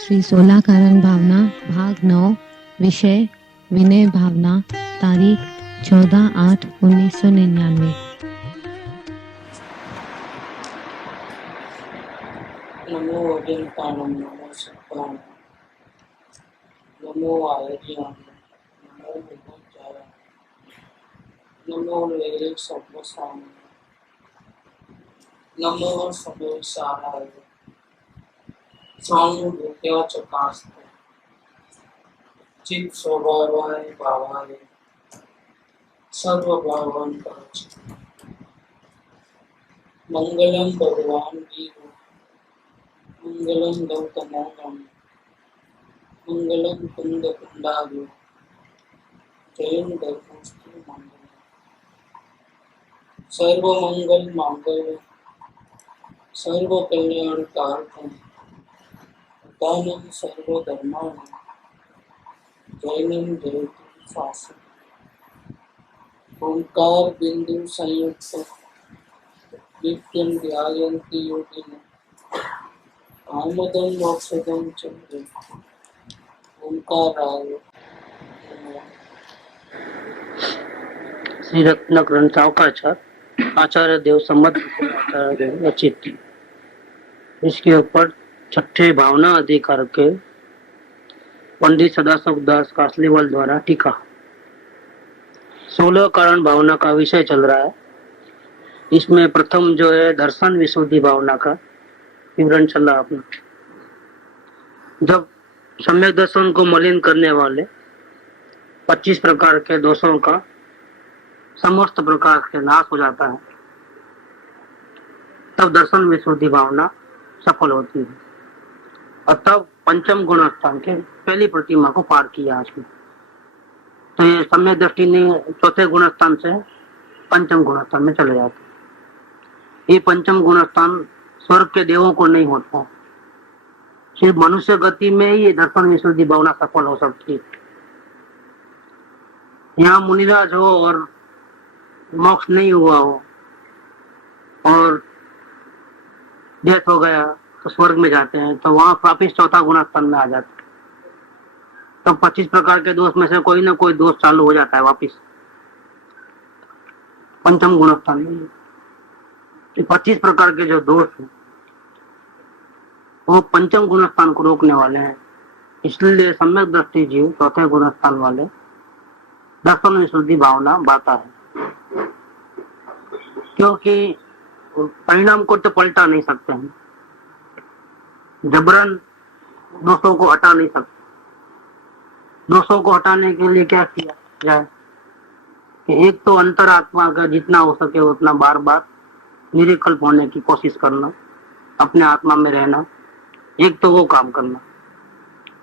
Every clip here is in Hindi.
श्री 16 कारण भावना भाग 9 विषय विनय भावना तारीख 14/8/1999। नमो अजंताणं नमो सत्ताणं नमो आयर्याणं नमो विभुचाराणं नमो वैरे सर्वसामान्य नमो सर्वसाराय स्वानुभूत्या चकास्ते चित् स्वभावाय भावाय सर्वभावान् परचित् मंगलम भगवान वीरो मंगलम गौतमोऽहं मंगलम कुंद कुंडालो जयं धर्मस्तु मंगलम सर्वमंगल मांगल्य सर्व कल्याण कारकम दानं सर्वधर्माणां जैनं जयतु शासनं ओंकार बिंदु संयुक्त नित्यं ध्यायन्ति योगिनः आमदं मोक्षदं च ओंकाराय नमः। श्री रत्न ग्रंथावकाचार आचार्य देव संबत आचार्य देव रचित। इसके ऊपर छठे भावना अधिकार के पंडित सदाशिव दास कासलीवाल द्वारा टीका। 16 कारण भावना का विषय चल रहा है। इसमें प्रथम जो है दर्शन विशुद्धि भावना का विवरण चल रहा अपना। जब सम्यक दर्शन को मलिन करने वाले 25 प्रकार के दोषों का समस्त प्रकार के नाश हो जाता है, तब दर्शन विशुद्धि भावना सफल होती है और तब पंचम गुण स्थान के पहली प्रतिमा को पार किया आज में। तो ये सम्यक दृष्टि ने चौथे गुण स्थान से पंचम गुण स्थान में चले जाते। ये पंचम गुण स्थान स्वर्ग के देवों को नहीं होता, सिर्फ मनुष्य गति में ही ये दर्शन विशुद्धि भावना सफल हो सकती है। यहाँ मुनिराज हो और मोक्ष नहीं हुआ हो और डेथ हो गया तो स्वर्ग में जाते हैं, तो वहां वापिस चौथा गुण स्थान में आ जाते हैं। तो 25 प्रकार के दोष में से कोई ना कोई दोष चालू हो जाता है वापिस पंचम गुण स्थान में। 25 प्रकार के जो दोष हैं वो पंचम गुण स्थान को रोकने वाले हैं, इसलिए सम्यक दृष्टि जीव चौथे गुण स्थान वाले दर्शन विशुद्धि भावना बाता है, क्योंकि परिणाम को तो पलटा नहीं सकते हैं, जबरन दोषों को हटा नहीं सकते। दोषों को हटाने के लिए क्या किया जाए कि एक तो अंतरात्मा का जितना हो सके उतना बार बार निरकल्प होने की कोशिश करना, अपने आत्मा में रहना। एक तो वो काम करना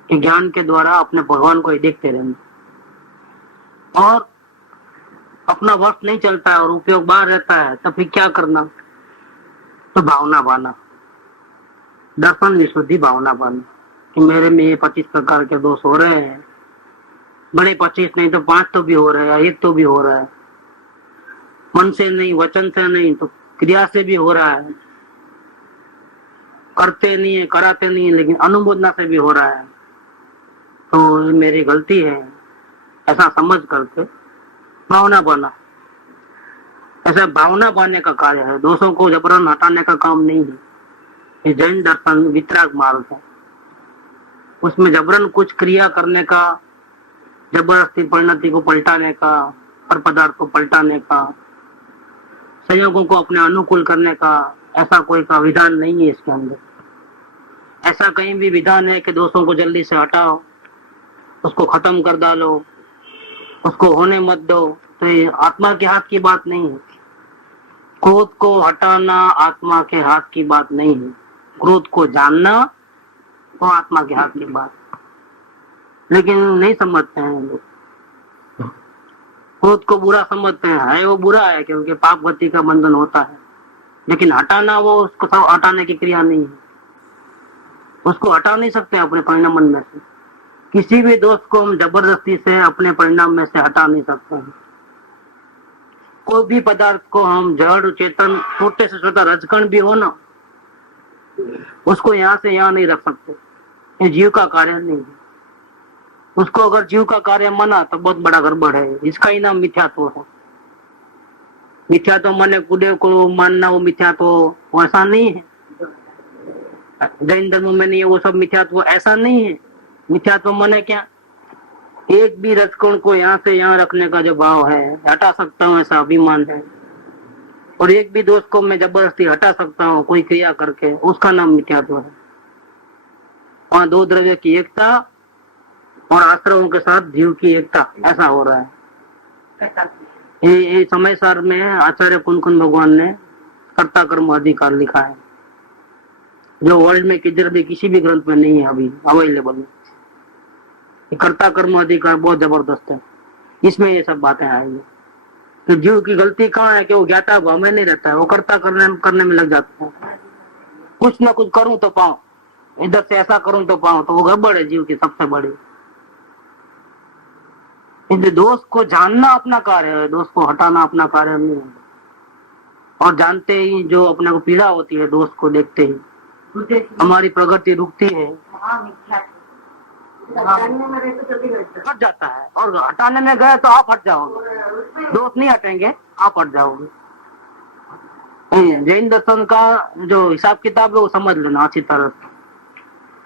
कि ज्ञान के द्वारा अपने भगवान को ही देखते रहना। और अपना वश नहीं चलता है और उपयोग बाहर रहता है, तब फिर क्या करना? तो भावना पाना, दर्शन विशुद्धि भावना पाना कि मेरे में ये 25 प्रकार के दोष हो रहे हैं, बड़े 25 नहीं तो 5 तो भी हो रहे हैं, 1 तो भी हो रहा है, मन से नहीं वचन से नहीं तो क्रिया से भी हो रहा है, करते नहीं है कराते नहीं है लेकिन अनुमोदना से भी हो रहा है, तो ये मेरी गलती है ऐसा समझ करके भावना पाना। ऐसा भावना पाने का कार्य है, दोषों को जबरन हटाने का काम नहीं है। ये जैन दर्शन वितराग मार्ग है, उसमें जबरन कुछ क्रिया करने का, जबरदस्ती परिणति को पलटाने का, हर पदार्थ को पलटाने का, संयोगों को अपने अनुकूल करने का ऐसा कोई का विधान नहीं है इसके अंदर। ऐसा कहीं भी विधान है कि दोषों को जल्दी से हटाओ, उसको खत्म कर डालो, उसको होने मत दो, तो ये आत्मा के हाथ की बात नहीं है। क्रोध को हटाना आत्मा के हाथ की बात नहीं है, क्रोध को जानना तो आत्मा के हाथ की बात। लेकिन नहीं समझते हैं लोग, क्रोध को बुरा समझते हैं, है वो बुरा है क्योंकि पाप गति का बंधन होता है, लेकिन हटाना वो उसको सब हटाने की क्रिया नहीं है, उसको हटा नहीं सकते अपने परिणाम में से। किसी भी दोष को हम जबरदस्ती से अपने परिणाम में से हटा नहीं सकते हैं। कोई भी पदार्थ को हम जड़ चेतन छोटे से छोटा रजकण भी हो ना, उसको यहाँ से यहाँ नहीं रख सकते। ये जीव का कार्य नहीं है। उसको अगर जीव का कार्य माना तो बहुत बड़ा गड़बड़ है। इसका ही नाम मिथ्यात्व है। मिथ्यात्व माने कूदे को मानना, वो मिथ्यात्व ऐसा नहीं है। जैन धर्म में नहीं है वो सब मिथ्यात्व, ऐसा नहीं है। मिथ्यात्व माने क्या? एक भी रजकोण को यहाँ से यहाँ रखने का जो भाव है, हटा सकता हूँ ऐसा अभिमान है। और एक भी दोष को मैं जबरदस्ती हटा सकता हूँ कोई क्रिया करके, उसका नाम मिथ्यात्व है। वहाँ दो द्रव्य की एकता और आश्रमों के साथ जीव की एकता, ऐसा हो रहा है। ये समय सार में आचार्य कुनकुन भगवान ने कर्ता कर्म अधिकार लिखा है, जो वर्ल्ड में किधर भी किसी भी ग्रंथ में नहीं है अभी अवेलेबल में। कर्ता कर्म अधिकार बहुत जबरदस्त है, इसमें ये सब बातें आएंगी। तो जीव की गलती कहाँ है कि वो ज्ञाता भाव में नहीं रहता है, वो कर्ता करने में लग जाता है। कुछ ना कुछ करूं तो पाऊं, इधर से ऐसा करूं तो पाऊं, तो वो गड़बड़ है जीव की सबसे बड़ी। दोष को जानना अपना कार्य है, दोष को हटाना अपना कार्य नहीं है। और जानते ही जो अपने को पीड़ा होती है, दोष को देखते ही हमारी प्रगति रुकती है, हट जाता है। और हटाने में गए तो आप हट जाओगे, दोष नहीं हटेंगे, आप हट जाओगे। जैन दर्शन का जो हिसाब किताब है वो समझ लेना अच्छी तरह से।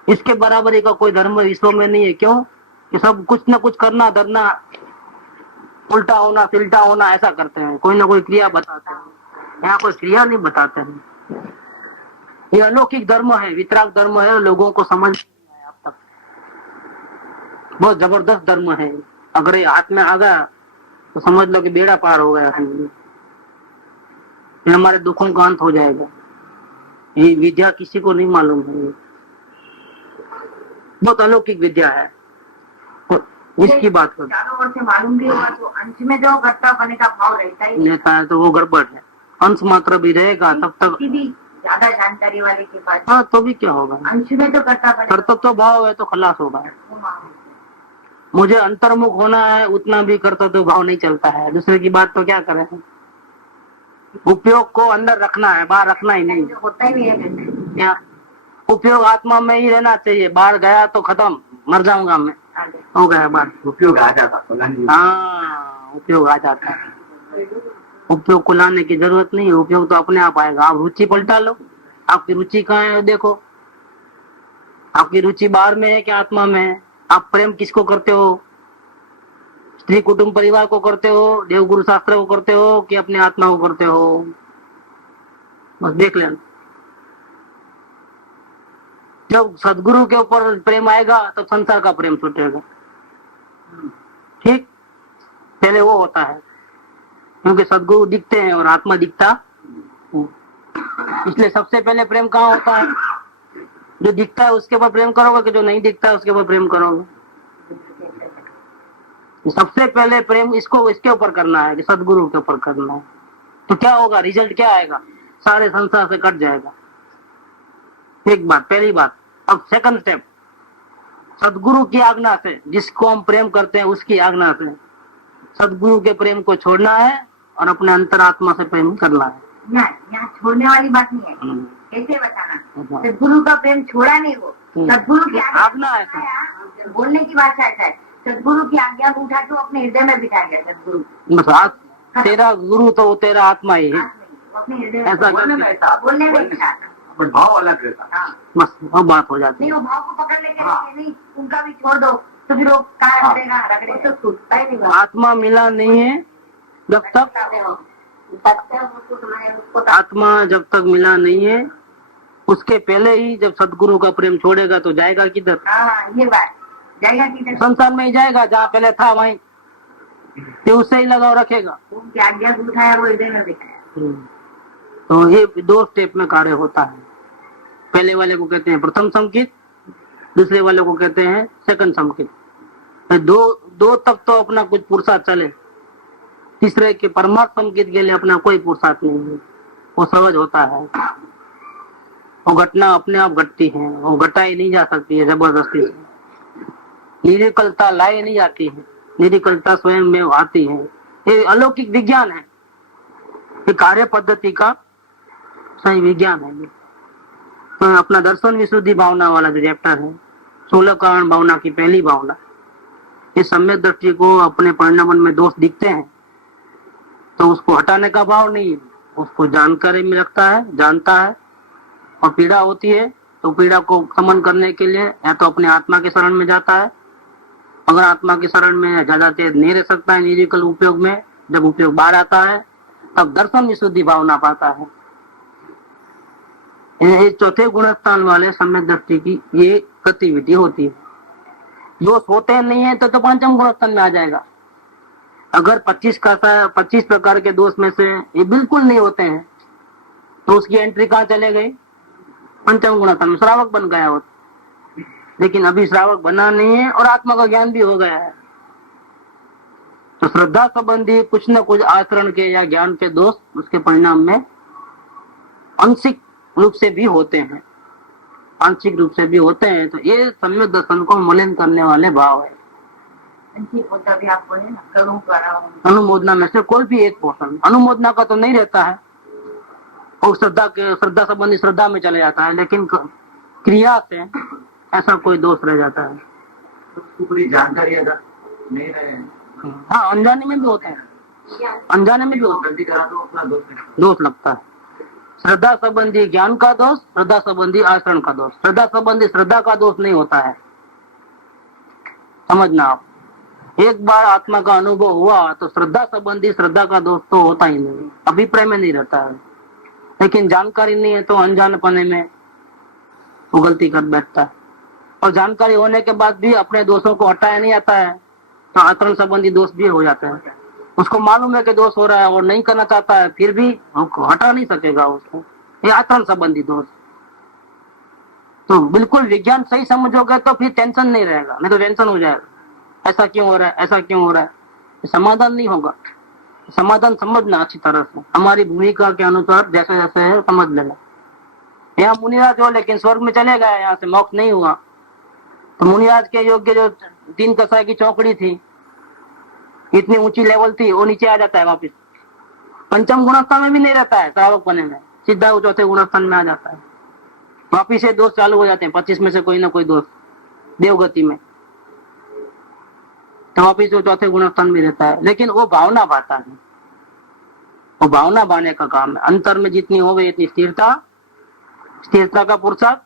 इसके बराबरी का कोई धर्म विश्व में नहीं है। क्यों? कि सब कुछ न कुछ करना धरना, उल्टा होना सिल्टा होना ऐसा करते हैं, कोई ना कोई क्रिया बताते हैं। यहाँ कोई क्रिया नहीं बताते हैं। ये अलौकिक धर्म है, वितराग धर्म है, लोगों को समझ नहीं आया अब तक। बहुत जबरदस्त धर्म है। अगर ये हाथ में आ गया तो समझ लो कि बेड़ा पार हो गया, फिर हमारे दुखों का अंत हो जाएगा। ये विद्या किसी को नहीं मालूम है, बहुत अलौकिक विद्या है। इसकी बात करो, चारों ओर से मालूम भी होगा तो अंश में जो कर्ता बने का भाव रहता ही रहता है, तो वो गड़बड़ है। अंश मात्र भी रहेगा तब तक भी ज्यादा जानकारी वाले के पास। हाँ, तो भी क्या होगा? अंश में तो कर्ता बने, कर्तव्य भाव है तो खलास होगा। मुझे अंतर्मुख होना है, उतना भी कर्तव्य भाव नहीं चलता है। दूसरे की बात तो क्या करें। उपयोग को अंदर रखना है, बाहर रखना ही नहीं। होता ही नहीं है क्या उपयोग आत्मा में ही रहना चाहिए, बाहर गया तो खत्म, मर जाऊंगा मैं, हो गया बात। उपयोग आ जाता। हाँ, उपयोग आ जाता है। उपयोग को लाने की जरूरत नहीं है, उपयोग तो अपने आप आएगा। आप रुचि पलटा लो, आपकी रुचि कहाँ है देखो। आपकी रुचि बाहर में है क्या आत्मा में है? आप प्रेम किसको करते हो? स्त्री कुटुंब परिवार को करते हो, देव गुरु शास्त्र को करते हो, कि अपने आत्मा को करते हो? बस देख लेना। जब सदगुरु के ऊपर प्रेम आएगा तब संसार का प्रेम छूटेगा। ठीक, पहले वो होता है, क्योंकि सदगुरु दिखते हैं और आत्मा दिखता, इसलिए सबसे पहले प्रेम कहाँ होता है? जो दिखता है उसके ऊपर प्रेम करोगे कि जो नहीं दिखता है उसके ऊपर प्रेम करोगे? सबसे पहले प्रेम इसके ऊपर करना है, कि सदगुरु के ऊपर करना है। तो क्या होगा? रिजल्ट क्या आएगा? सारे संसार से कट जाएगा। एक बात, पहली बात। अब सेकंड स्टेप, सदगुरु की आज्ञा से, जिसको हम प्रेम करते हैं उसकी आज्ञा से सदगुरु के प्रेम को छोड़ना है और अपने अंतरात्मा से प्रेम करना है। यहाँ छोड़ने वाली बात नहीं है, कैसे बताना? सदगुरु का प्रेम छोड़ा नहीं, वो सदगुरु की आज्ञा है। बोलने की भाषा ऐसा है, सदगुरु की आज्ञा को उठा के अपने हृदय में बिठा गया सदगुरु। बस तेरा गुरु तो तेरा आत्मा ही है, अपने हृदय ऐसा बोलने में बिठा, भाव अलग रहता। बस वो बात हो जाती नहीं, है। वो भाव को पकड़ लेके नहीं, उनका भी छोड़ दो तो फिर वो कहाँ रगड़ेगा, रगड़े तो छूटता ही नहीं। आत्मा मिला नहीं है जब तक, आत्मा जब तक मिला नहीं है, उसके पहले ही जब सदगुरु का प्रेम छोड़ेगा तो जाएगा किधर? ये बात, जाएगा किधर? संसार में ही जाएगा, जहाँ पहले था वहीं, तो उससे ही लगाव रखेगा। उनकी आज्ञा को उठाया, वो हृदय में बिठाया। तो ये 2 स्टेप में कार्य होता है। पहले वाले को कहते हैं प्रथम संकित, दूसरे वाले को कहते हैं सेकंड संकित। दो तक तो अपना कुछ पुरुषार्थ चले, तीसरे के परमार्थ संकित के लिए अपना कोई पुरुषार्थ नहीं है, वो सहज होता है। वो घटना अपने आप घटती है, वो घटाई नहीं जा सकती है जबरदस्ती से। निरिकलता लाई नहीं जाती है, निरिकलता स्वयं में आती है। ये अलौकिक विज्ञान है, ये कार्य पद्धति का सही विज्ञान है। तो अपना दर्शन विशुद्धि भावना वाला जो चैप्टर है, 16 कारण भावना की पहली भावना, इस सम्यक दृष्टि को अपने परिणाम में दोष दिखते हैं तो उसको हटाने का भाव नहीं है, उसको जानकारी में रखता है, जानता है। और पीड़ा होती है तो पीड़ा को समन करने के लिए या तो अपने आत्मा के शरण में जाता है। अगर आत्मा के शरण में ज्यादा देर नहीं रह सकता है निजिकल उपयोग में, जब उपयोग बाहर आता है तब दर्शन विशुद्धि भावना पाता है। ये चौथे गुणस्थान वाले सम्यक दृष्टि की ये गतिविधि होती है। जो सोते नहीं है तो पंचम गुणस्थान में आ जाएगा। अगर 25 प्रकार के दोष में से ये बिल्कुल नहीं होते हैं तो उसकी एंट्री कहाँ चले गई? पंचम गुणस्थान में श्रावक बन गया हो। लेकिन अभी श्रावक बना नहीं है और आत्मा का ज्ञान भी हो गया है। तो श्रद्धा संबंधी कुछ न कुछ आचरण के या ज्ञान के दोष उसके परिणाम में आंशिक रूप से भी होते हैं, आंशिक रूप से भी होते हैं। तो ये सम्यक दर्शन को मलिन करने वाले भाव है। अनुमोदना में से कोई भी एक पोषण, अनुमोदना का तो नहीं रहता है, और श्रद्धा संबंधी श्रद्धा में चले जाता है, लेकिन क्रिया से ऐसा कोई दोष रह जाता है। पूरी जानकारी अगर नहीं रहे, हाँ, अनजाने में भी होते हैं, अनजाने में भी गलती करा तो अपना दोष लगता है। श्रद्धा संबंधी ज्ञान का दोष, श्रद्धा संबंधी आचरण का दोष। श्रद्धा संबंधी श्रद्धा का दोष नहीं होता है, समझना आप। एक बार आत्मा का अनुभव हुआ तो श्रद्धा संबंधी श्रद्धा का दोष तो होता ही नहीं, अभिप्राय में नहीं रहता है। लेकिन जानकारी नहीं है तो अनजानपने में वो गलती कर बैठता है, और जानकारी होने के बाद भी अपने दोषों को हटाया नहीं आता है तो आचरण संबंधी दोष भी हो जाता है। उसको मालूम है कि दोष हो रहा है और नहीं करना चाहता है, फिर भी हटा नहीं सकेगा उसको, ये आचरण संबंधी दोष। तो बिल्कुल विज्ञान सही समझोगे तो फिर टेंशन नहीं रहेगा, नहीं तो टेंशन हो जाएगा, ऐसा क्यों हो रहा है, ऐसा क्यों हो रहा है। समाधान नहीं होगा। समाधान समझना अच्छी तरह से, हमारी भूमिका के अनुसार जैसे जैसे है समझ लेना। यहाँ मुनिराज हो लेकिन स्वर्ग में चले गए, यहाँ से मोक्ष नहीं हुआ, तो मुनिराज के योग्य जो 3 कसाई की चौकड़ी थी, इतनी ऊंची लेवल थी, वो नीचे आ जाता है वापिस। पंचम गुणस्थान में भी नहीं रहता है श्रावक बने में, सीधा वो चौथे गुणस्थान में आ जाता है। वापिस से दोष चालू हो जाते हैं, 25 में से कोई ना कोई दोष देवगति में, तो वापिस वो चौथे गुणस्थान में रहता है। लेकिन वो भावना भाता है, वो भावना भाने का काम है। अंतर में जितनी हो गई इतनी स्थिरता का पुरुषार्थ,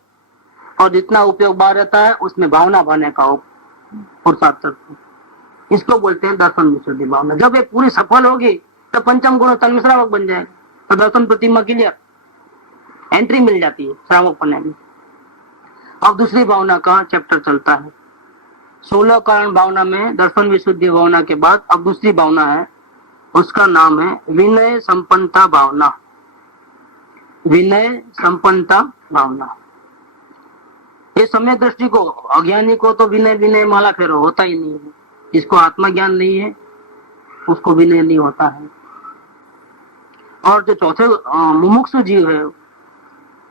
और जितना उपयोग बाहर रहता है उसमें भावना भाने का पुरुषार्थ। इसको बोलते हैं दर्शन विशुद्धि भावना। जब ये पूरी सफल होगी तो पंचम गुणस्थान में श्रावक बन जाएगा, तो दर्शन प्रतिमा क्लियर, एंट्री मिल जाती है श्रावक बनने में। अब दूसरी भावना का चैप्टर चलता है। 16 कारण भावना में दर्शन विशुद्धि भावना के बाद अब दूसरी भावना है, उसका नाम है विनय संपन्नता भावना। विनय संपन्नता भावना, ये सम्यक दृष्टि को, अज्ञानी को तो विनय विनय माला फेरो होता ही नहीं है। जिसको आत्मा ज्ञान नहीं है उसको विनय नहीं होता है। और जो चौथे मुमुक्षु जीव है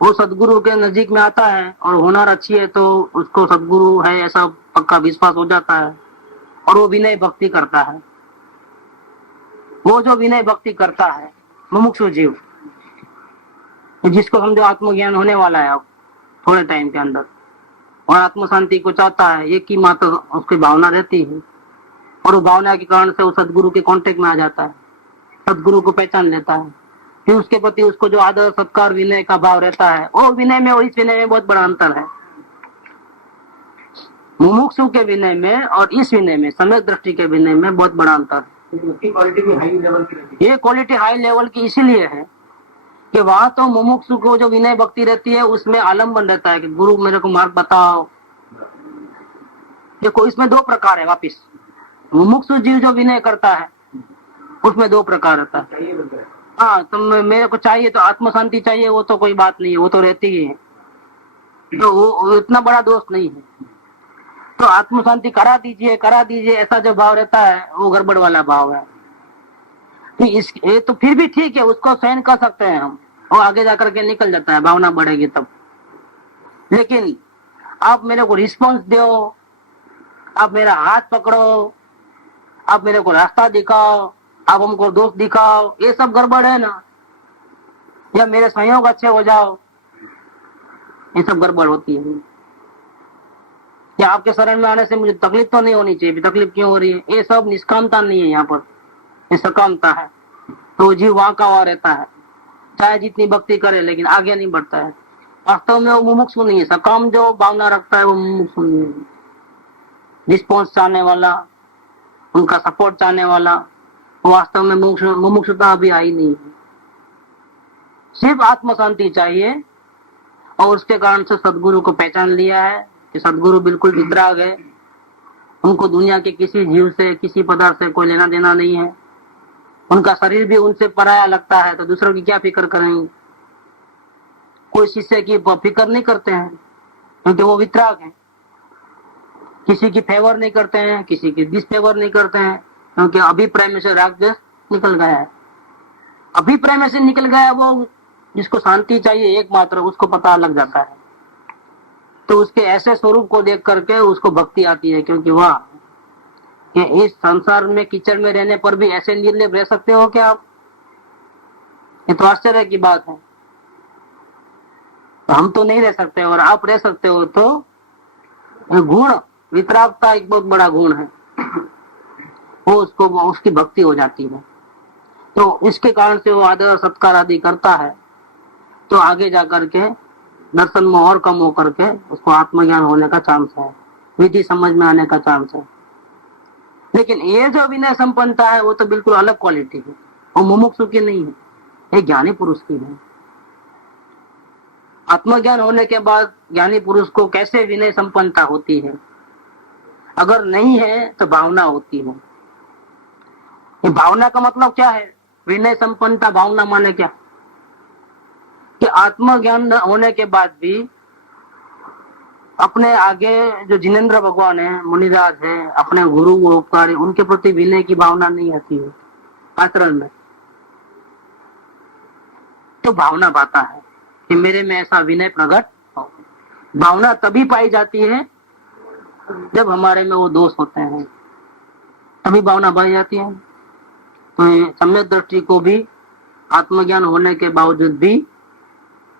वो सदगुरु के नजदीक में आता है और होनार अच्छी है तो उसको सदगुरु है ऐसा पक्का विश्वास हो जाता है, और वो विनय भक्ति करता है। वो जो विनय भक्ति करता है मुमुक्षु जीव, जिसको समझो आत्मज्ञान होने वाला है अब थोड़े टाइम के अंदर, और आत्म शांति को चाहता है, एक ही मात्र उसकी भावना रहती है, और वो भावना के कारण से वो सदगुरु के कांटेक्ट में आ जाता है, सदगुरु को पहचान लेता है। फिर उसके प्रति उसको जो आदर सत्कार विनय का भाव रहता है, वो विनय में और इस विनय में बहुत बड़ा अंतर है। मुमुक्षु के विनय में और इस विनय में, सम्यक दृष्टि के विनय में बहुत बड़ा अंतर है। क्वालिटी भी हाई लेवल की रहती है। ये क्वालिटी हाई लेवल की इसीलिए है कि वहां तो मुमुक्षु को जो विनय भक्ति रहती है उसमें आलम्बन रहता है कि गुरु मेरे को मार्ग बताओ। देखो इसमें 2 प्रकार है। वापिस मुमुक्षु जीव जो विनय करता है उसमें 2 प्रकार रहता है। हाँ, तो मेरे को चाहिए तो आत्म शांति चाहिए, वो तो कोई बात नहीं है, वो तो रहती ही है, तो वो इतना बड़ा दोष नहीं है। तो आत्म शांति करा दीजिए ऐसा जो भाव रहता है वो गड़बड़ वाला भाव है। ये तो फिर भी ठीक है, उसको सहन कर सकते हैं हम, और आगे जाकर के निकल जाता है, भावना बढ़ेगी तब। लेकिन आप मेरे को रिस्पॉन्स दो, आप मेरा हाथ पकड़ो, आप मेरे को रास्ता दिखाओ, आप हमको दोस्त दिखाओ, ये सब गड़बड़ है ना, या मेरे सहयोग अच्छे हो जाओ, ये सब गड़बड़ होती है। कि आपके शरण में आने से मुझे तकलीफ तो नहीं होनी चाहिए, तकलीफ क्यों हो रही है? ये सब निष्कामता नहीं है, यहाँ पर ये सकामता है। तो जीव वहां का वहां रहता है, चाहे जितनी भक्ति करे लेकिन आगे नहीं बढ़ता है। वास्तव में वो मुमुक्षु नहीं है। सकाम जो भावना रखता है वो मुमुक्षु नहीं है। रिस्पॉन्स चाहने वाला, उनका सपोर्ट चाहने वाला, वो वास्तव में मुमुक्षुता अभी आई नहीं है। सिर्फ आत्म शांति चाहिए, और उसके कारण से सदगुरु को पहचान लिया है कि सदगुरु बिल्कुल वितराग है। उनको दुनिया के किसी जीव से, किसी पदार्थ से कोई लेना देना नहीं है। उनका शरीर भी उनसे पराया लगता है, तो दूसरों की क्या फिक्र करेंगे? कोई शिष्य की फिक्र नहीं करते हैं, क्योंकि वो वितराग है। किसी की फेवर नहीं करते हैं, किसी की डिसफेवर नहीं करते हैं, क्योंकि अभिप्राय में से राग द्वेष निकल गया है। अभिप्राय में से निकल गया वो, जिसको शांति चाहिए एकमात्र, उसको पता लग जाता है। तो उसके ऐसे स्वरूप को देख करके उसको भक्ति आती है, क्योंकि वाह, कि इस संसार में कीचड़ में रहने पर भी ऐसे निर्लेप रह सकते हो क्या आप? ये तो आश्चर्य की बात है। तो हम तो नहीं रह सकते और आप रह सकते हो, तो गुण वितरागता एक बहुत बड़ा गुण है, वो उसको उसकी भक्ति हो जाती है। तो इसके कारण से वो आदर सत्कार आदि करता है, तो आगे जाकर के दर्शन में और कम होकर के उसको आत्मज्ञान होने का चांस है, विधि समझ में आने का चांस है। लेकिन ये जो विनय संपन्नता है वो तो बिल्कुल अलग क्वालिटी है, वो मुमुक्षु की नहीं है, ये ज्ञानी पुरुष की है। आत्मज्ञान होने के बाद ज्ञानी पुरुष को कैसे विनय संपन्नता होती है? अगर नहीं है तो भावना होती है। ये भावना का मतलब क्या है? विनय संपन्नता भावना माने क्या? कि आत्मज्ञान होने के बाद भी अपने आगे जो जिनेंद्र भगवान है, मुनिराज है, अपने गुरु उपकारी, उनके प्रति विनय की भावना नहीं आती है आचरण में। तो भावना पाता है कि मेरे में ऐसा विनय प्रकट हो। भावना तभी पाई जाती है जब हमारे में वो दोष होते हैं, तभी भावना पाई जाती है। तो सम्यक दृष्टि को भी आत्मज्ञान होने के बावजूद भी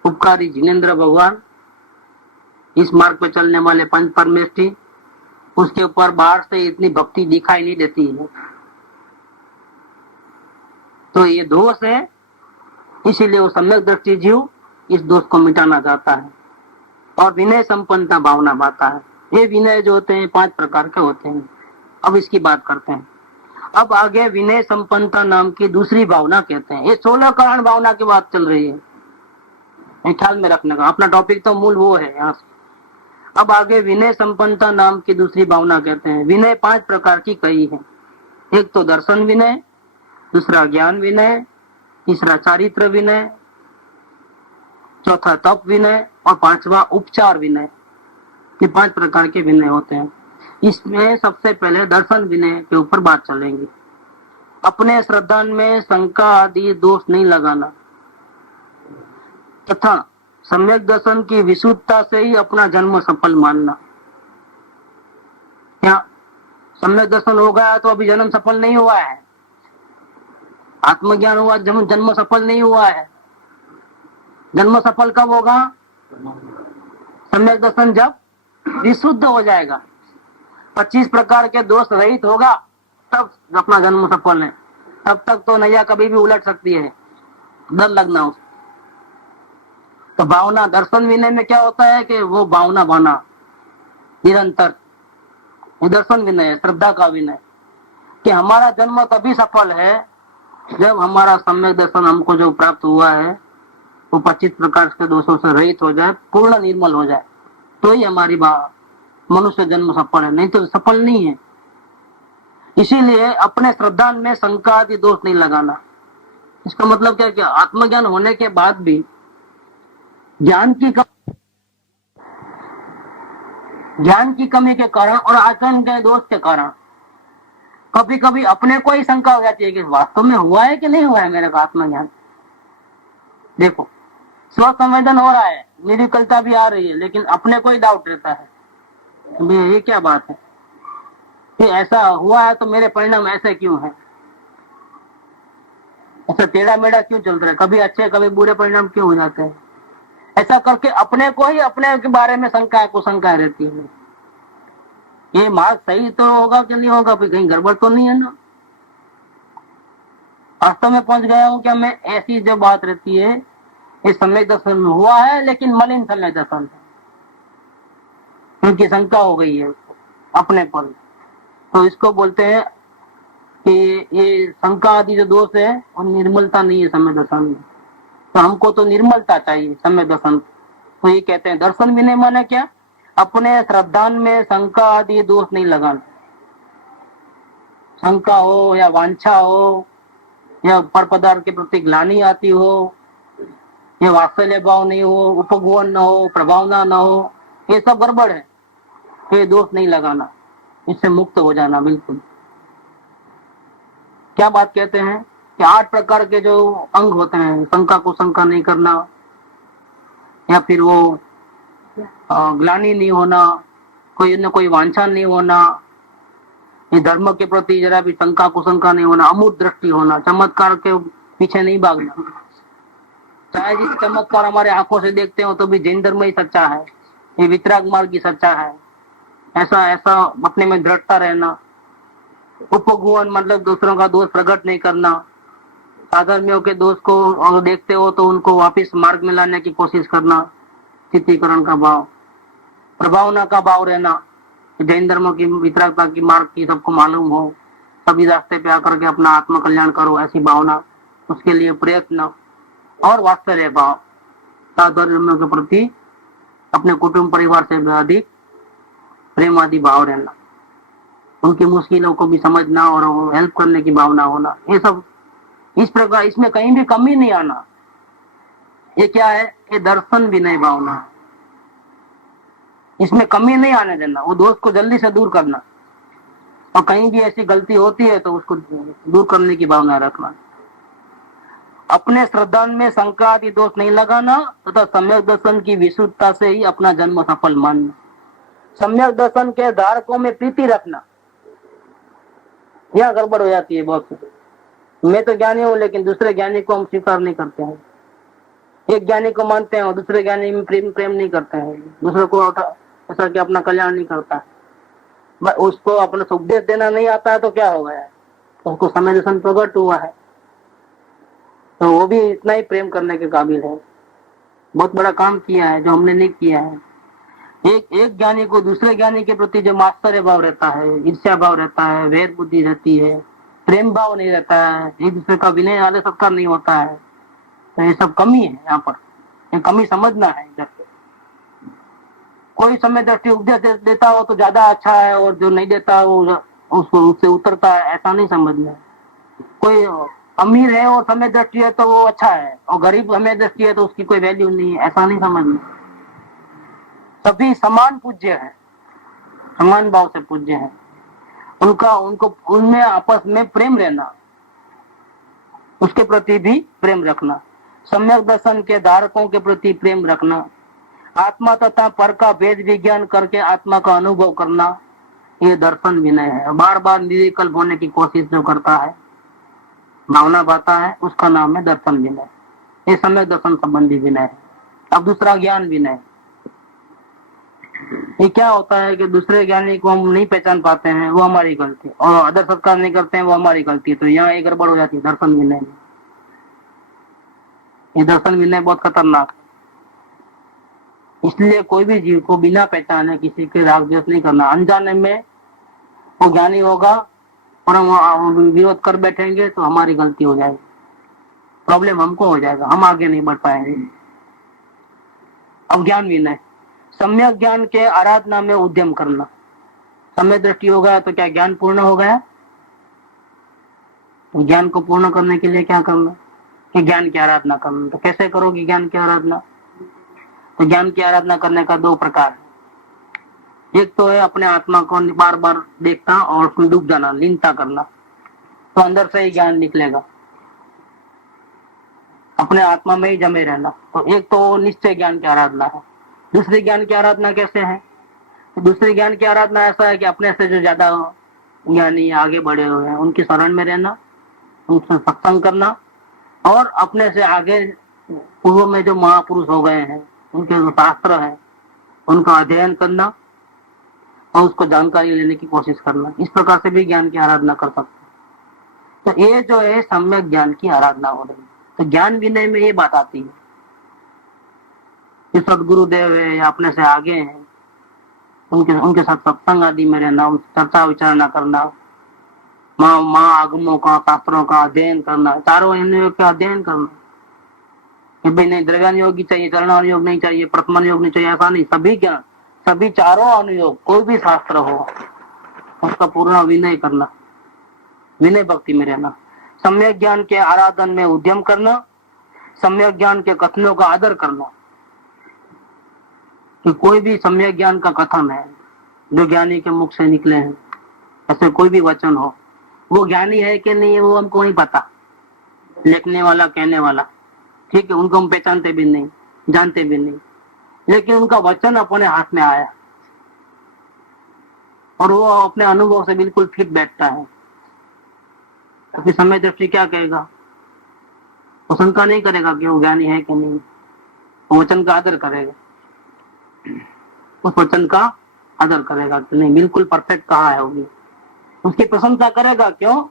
उपकारी जिनेंद्र भगवान, इस मार्ग पे चलने वाले पंच परमेष्ठी, उसके ऊपर बाहर से इतनी भक्ति दिखाई नहीं देती है। तो ये दोष है, इसीलिए वो सम्यक दृष्टि जीव इस दोष को मिटाना चाहता है और विनय संपन्नता भावना पाता है। ये विनय जो होते हैं 5 प्रकार के होते हैं। अब इसकी बात करते हैं। अब आगे विनय संपन्नता नाम की दूसरी भावना कहते हैं। ये 16 कारण भावना की बात चल रही है, ख्याल में रखने का। अपना टॉपिक तो मूल वो है यहाँ से। अब आगे विनय संपन्नता नाम की दूसरी भावना कहते हैं। विनय 5 प्रकार की कही है। एक तो दर्शन विनय, दूसरा ज्ञान विनय, तीसरा चारित्र विनय, चौथा तप विनय और 5वां उपचार विनय। ये 5 प्रकार के विनय होते हैं। इसमें सबसे पहले दर्शन विनय के ऊपर बात चलेंगी। अपने श्रद्धा में शंका आदि दोष नहीं लगाना तथा सम्यक दर्शन की विशुद्धता से ही अपना जन्म सफल मानना। क्या सम्यक दर्शन हो गया तो अभी जन्म सफल नहीं हुआ है? आत्मज्ञान हुआ, जन्म सफल नहीं हुआ है। जन्म सफल कब होगा? सम्यक दर्शन जब विशुद्ध हो जाएगा, 25 प्रकार के दोष रहित होगा, तब अपना जन्म सफल है। तब तक तो नैया कभी भी उलट सकती है, डर लगना उसको। तो भावना दर्शन विनय में क्या होता है कि वो भावना बना निरंतर, दर्शन विनय है, श्रद्धा का विनय, कि हमारा जन्म तभी सफल है जब हमारा सम्यक दर्शन हमको जो प्राप्त हुआ है वो 25 प्रकार के दोषों से रहित हो जाए, पूर्ण निर्मल हो जाए, तो ही हमारी मनुष्य जन्म सफल है, नहीं तो सफल नहीं है। इसीलिए अपने श्रद्धा में शंका आदि दोष नहीं लगाना। इसका मतलब क्या? क्या आत्मज्ञान होने के बाद भी ज्ञान की कमी के कारण और आचरण के दोष के कारण कभी कभी अपने को ही शंका हो जाती है कि वास्तव में हुआ है कि नहीं हुआ है मेरे को आत्मज्ञान। देखो, स्व संवेदन हो रहा है, निर्विकलता भी आ रही है, लेकिन अपने को ही डाउट रहता है, ये क्या बात है कि ऐसा हुआ है तो मेरे परिणाम ऐसे क्यों है, ऐसा टेढ़ा मेढ़ा क्यों चल रहा है, कभी अच्छे कभी बुरे परिणाम क्यों हो जाते हैं। ऐसा करके अपने को ही अपने के बारे में शंका रहती है। ये मार्ग सही तो होगा कि नहीं होगा, फिर कहीं गड़बड़ तो नहीं है ना। वास्तव में पहुंच गया हूँ क्या मैं, ऐसी जो बात रहती है, ये सम्यक दर्शन हुआ है लेकिन मलिन सम्यक दर्शन है, क्योंकि शंका हो गई है अपने पर। तो इसको बोलते हैं कि ये शंका आदि जो दोष है और निर्मलता नहीं है सम्यक दर्शन में। तो हमको तो निर्मलता चाहिए सम्यक दर्शन। तो ये कहते हैं दर्शन विनय माने क्या, अपने श्रद्धान में शंका आदि दोष नहीं लगाना। शंका हो या वांछा हो या पर पदार्थ के प्रति ग्लानि आती हो या वात्सल्य भाव नहीं हो, उपगुण न हो, प्रभावना न हो, ये सब गड़बड़ है। ये दोष नहीं लगाना, इससे मुक्त हो जाना बिल्कुल। क्या बात कहते हैं कि 8 प्रकार के जो अंग होते हैं, शंका को शंका नहीं करना, या फिर वो ग्लानि नहीं होना, कोई न कोई वांछा नहीं होना, ये धर्म के प्रति जरा भी शंका कुशंका नहीं होना, अमूर्त दृष्टि होना, चमत्कार के पीछे नहीं भागना। चाहे जिस चमत्कार हमारे आंखों से देखते हो तो भी जैन धर्म ही सच्चा है, ये वितराग मार्ग ही सच्चा है, ऐसा ऐसा अपने में दृढ़ता रहना। उपगुण मतलब दूसरों का दोष प्रकट नहीं करना, साधर्मियों के दोष को और देखते हो तो उनको वापस मार्ग में लाने की कोशिश करना, स्थितीकरण का भाव, प्रभावना का भाव रहना, जैन धर्म की वितरागता की मार्ग की सबको मालूम हो, सभी रास्ते पे आकर के अपना आत्म कल्याण करो, ऐसी भावना, उसके लिए प्रयत्न। और वात्सल्य भाव, साधर्मियों के प्रति अपने कुटुंब परिवार से अधिक प्रेम आदि भाव रहना, उनकी मुश्किलों को भी समझना और हेल्प करने की भावना होना, ये सब इस प्रकार, इसमें कहीं भी कमी नहीं आना। ये क्या है, ये दर्शन विनय भावना है, इसमें कमी नहीं आने देना, वो दोष को जल्दी से दूर करना, और कहीं भी ऐसी गलती होती है तो उसको दूर करने की भावना रखना। अपने श्रद्धा में शंका आदि दोष नहीं लगाना तथा सम्यक दर्शन की विशुद्धता से ही अपना जन्म सफल मानना। सम्यक दर्शन के धारकों में प्रीति रखना, यह गड़बड़ हो जाती है बहुत सी। मैं तो ज्ञानी हूँ लेकिन दूसरे ज्ञानी को हम स्वीकार नहीं करते हैं, एक ज्ञानी को मानते हैं और दूसरे ज्ञानी में प्रेम नहीं करते हैं, दूसरे को ऐसा कि अपना कल्याण नहीं करता है, उसको अपना उपदेश देना नहीं आता है तो क्या हो गया, उसको समय दर्शन प्रकट हुआ है तो वो भी इतना ही प्रेम करने के काबिल है। बहुत बड़ा काम किया है जो हमने नहीं किया है। एक ज्ञानी को दूसरे ज्ञानी के प्रति जो आश्चर्य भाव रहता है, ईर्ष्या भाव रहता है, वैर बुद्धि रहती है, प्रेम भाव नहीं रहता है, एक दूसरे का विनय आदर सत्कार नहीं होता है, तो ये सब कमी है। यहाँ पर ये कमी समझना है। इधर से कोई समय दृष्टि उपदेश देता हो तो ज्यादा अच्छा है और जो नहीं देता वो उसको उससे उतरता है, ऐसा नहीं समझना है। कोई अमीर है और समय दृष्टि है तो वो अच्छा है, और गरीब समय दृष्टि है तो उसकी कोई वैल्यू नहीं है, ऐसा नहीं समझना। सभी समान पूज्य है, समान भाव से पूज्य है, उनको उनमें आपस में प्रेम रहना, उसके प्रति भी प्रेम रखना, सम्यक दर्शन के धारकों के प्रति प्रेम रखना, आत्मा तथा पर का भेद विज्ञान करके आत्मा का अनुभव करना, ये दर्शन विनय है। बार बार निर्विकल्प होने की कोशिश जो करता है, भावना पाता है, उसका नाम है दर्शन विनय। ये सम्यक दर्शन संबंधी विनय है। अब दूसरा ज्ञान विनय। ये क्या होता है कि दूसरे ज्ञानी को हम नहीं पहचान पाते हैं, वो हमारी गलती, और आदर सत्कार नहीं करते हैं, वो हमारी गलती है। तो यहाँ एक गड़बड़ हो जाती है दर्शन विनय में। ये दर्शन विनय बहुत खतरनाक है। इसलिए कोई भी जीव को बिना पहचाने किसी के राग द्वेष नहीं करना। अनजाने में वो ज्ञानी होगा और हम विरोध कर बैठेंगे तो हमारी गलती हो जाएगी, प्रॉब्लम हमको हो जाएगा, हम आगे नहीं बढ़ पाएंगे। अब ज्ञान विनय, सम्यक ज्ञान के आराधना में उद्यम करना। सम्यक दृष्टि हो गया तो क्या ज्ञान पूर्ण हो गया? ज्ञान को पूर्ण करने के लिए क्या करना? कि ज्ञान की आराधना करना। तो कैसे करोगे ज्ञान की आराधना? तो ज्ञान की आराधना करने का 2 प्रकार है। एक तो है अपने आत्मा को बार बार देखना और उसमें डूब जाना, लीनता करना, तो अंदर से ही ज्ञान निकलेगा। अपने आत्मा में ही जमे रहना। तो एक तो निश्चय ज्ञान की आराधना है। दूसरी ज्ञान की आराधना कैसे है? तो दूसरी ज्ञान की आराधना ऐसा है कि अपने से जो ज्यादा ज्ञानी आगे बढ़े हुए हैं उनकी शरण में रहना, उनसे सत्संग करना, और अपने से आगे पूर्व में जो महापुरुष हो गए हैं उनके जो शास्त्र है उनका अध्ययन करना, और उसको जानकारी लेने की कोशिश करना, इस प्रकार से भी ज्ञान की आराधना कर सकते हैं। तो ये जो है सम्यक ज्ञान की आराधना हो रही है। तो ज्ञान विनय में ये बात आती है कि सदगुरुदेव है या अपने से आगे हैं, उनके साथ सत्संग आदि में रहना, चर्चा विचारणा करना, माँ आगमों का, शास्त्रों का अध्ययन करना, चारों इंद्रियों का अध्ययन करना। कि भाई नहीं द्रव्यान योग ही चाहिए, चरणान योग नहीं चाहिए, प्रथमान योग नहीं चाहिए, ऐसा नहीं। सभी ज्ञान, सभी चारों अनुयोग, कोई भी शास्त्र हो उसका पूर्ण विनय करना, विनय भक्ति में रहना, सम्यक ज्ञान के आराधन में उद्यम करना, सम्यक ज्ञान के कथनों का आदर करना। कि कोई भी सम्यक ज्ञान का कथन है जो ज्ञानी के मुख से निकले हैं, ऐसे कोई भी वचन हो, वो ज्ञानी है कि नहीं है वो हमको नहीं पता, लिखने वाला कहने वाला, ठीक है, उनको हम पहचानते भी नहीं, जानते भी नहीं, लेकिन उनका वचन अपने हाथ में आया और वो अपने अनुभव से बिल्कुल फिट बैठता है, तो फिर समय दृष्टि क्या कहेगा? वो शंका नहीं करेगा कि वो ज्ञानी है कि नहीं, वो वचन का आदर करेगा, उस वचन का आदर करेगा कि नहीं बिल्कुल परफेक्ट कहा है वो, उसकी प्रशंसा करेगा। क्यों?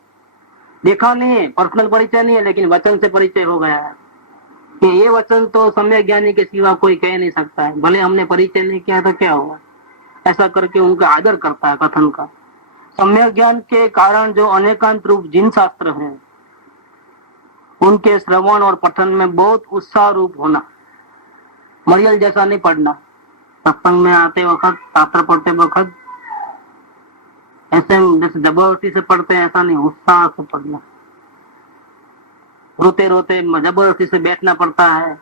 देखा नहीं है, पर्सनल परिचय नहीं है, लेकिन वचन से परिचय हो गया है कि ये वचन तो सम्यक ज्ञानी के सिवा कोई कह नहीं सकता है, भले हमने परिचय नहीं किया तो क्या हुआ, ऐसा करके उनका आदर करता है कथन का। सम्यक ज्ञान के कारण जो अनेकांत रूप जिन शास्त्र हैं उनके श्रवण और पठन में बहुत उत्साह रूप होना, मरियल जैसा नहीं पढ़ना, सत्संग में आते वक्त, शास्त्र पढ़ते वक्त ऐसे जैसे जबरदस्ती से पढ़ते हैं, ऐसा नहीं, उत्साह से पढ़ना। रोते रोते जबरदस्ती से बैठना पड़ता है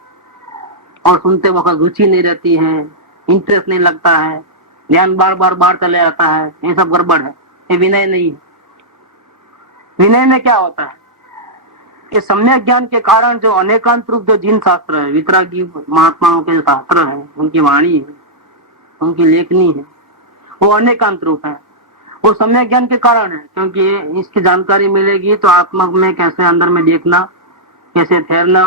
और सुनते वक्त रुचि नहीं रहती है, इंटरेस्ट नहीं लगता है, ध्यान बार बार चले आता है, ये सब गड़बड़ है, ये विनय नहीं है। विनय में क्या होता है कि सम्यक ज्ञान के कारण जो अनेकांत रूप जो जिन शास्त्र है, वितरागी महात्माओं के शास्त्र है, उनकी वाणी है, उनकी लेखनी है, वो अनेकांत रूप है। वो सम्यक ज्ञान के कारण है, क्योंकि इसकी जानकारी मिलेगी तो आत्मा में कैसे अंदर में देखना, कैसे ठहरना,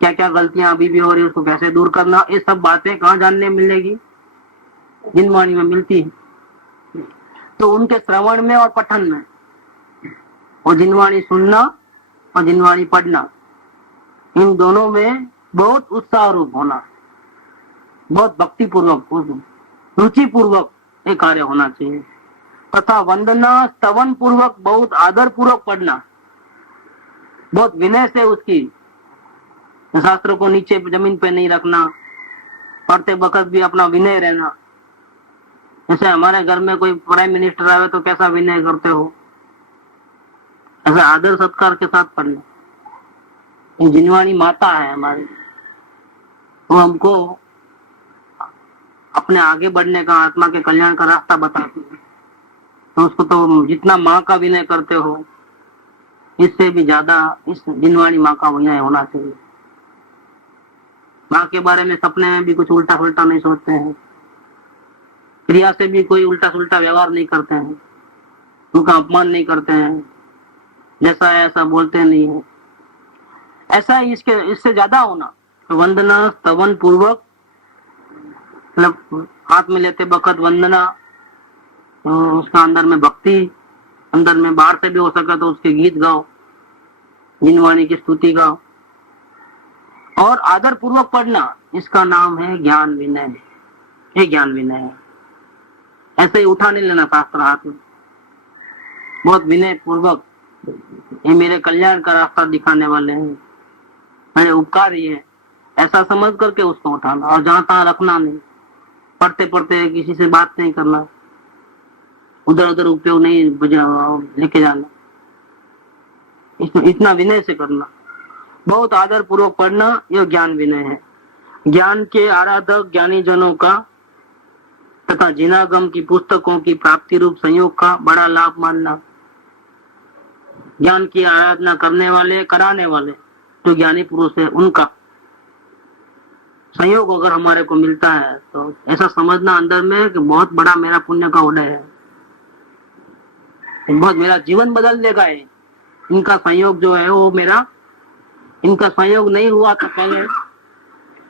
क्या क्या गलतियां अभी भी हो रही है उसको कैसे दूर करना, ये सब बातें कहाँ जानने मिलेगी? जिन वाणी में मिलती है। तो उनके श्रवण में और पठन में, और जिनवाणी सुनना और जिनवाणी पढ़ना, इन दोनों में बहुत उत्साह रूप होना, बहुत भक्ति पूर्वक, रुचि पूर्वक ये कार्य होना चाहिए, तथा वंदना स्तवन पूर्वक, बहुत आदर पूर्वक पढ़ना, बहुत विनय से उसकी शास्त्र को नीचे जमीन पे नहीं रखना, पढ़ते वक्त भी अपना विनय रहना। जैसे हमारे घर में कोई प्राइम मिनिस्टर आवे तो कैसा विनय करते हो, ऐसा आदर सत्कार के साथ पढ़ना। जिनवाणी माता है हमारी, वो हमको अपने आगे बढ़ने का, आत्मा के कल्याण का रास्ता बताती है, तो उसको तो जितना माँ का विनय करते हो इससे भी ज्यादा इस जिनवाणी माँ का विनय होना चाहिए। माँ के बारे में सपने में भी कुछ उल्टा सुल्टा नहीं सोचते हैं, क्रिया से भी कोई उल्टा सुल्टा व्यवहार नहीं करते हैं, उनका अपमान नहीं करते हैं, जैसा है ऐसा बोलते नहीं है। ऐसा ही इससे ज्यादा होना, वंदना स्तवन पूर्वक, मतलब हाथ में लेते वक्त वंदना, उसका अंदर में भक्ति, अंदर में बाहर से भी हो सका तो उसके गीत गाओ, जिनवाणी की स्तुति गाओ, और आदर पूर्वक पढ़ना, इसका नाम है ज्ञान विनय। ये ज्ञान विनय है। ऐसे ही उठा नहीं लेना शास्त्र हाथ में, बहुत विनय पूर्वक, ये मेरे कल्याण का रास्ता दिखाने वाले हैं, मेरे उपकारी है, ऐसा समझ करके उसको उठाना, और जहां तहां रखना नहीं, पढ़ते पढ़ते किसी से बात नहीं करना, उधर उधर उपयोग नहीं लेके जाना, इतना विनय से करना, बहुत आदर पूर्वक पढ़ना, यह ज्ञान विनय है। ज्ञान के आराधक ज्ञानी जनों का तथा जिनागम की पुस्तकों की प्राप्ति रूप संयोग का बड़ा लाभ मानना। ज्ञान की आराधना करने वाले, कराने वाले जो ज्ञानी पुरुष है, उनका संयोग अगर हमारे को मिलता है तो ऐसा समझना अंदर में कि बहुत बड़ा मेरा पुण्य का उदय है, बहुत मेरा जीवन बदल देगा। इनका संयोग जो है वो मेरा, इनका संयोग नहीं हुआ तो पहले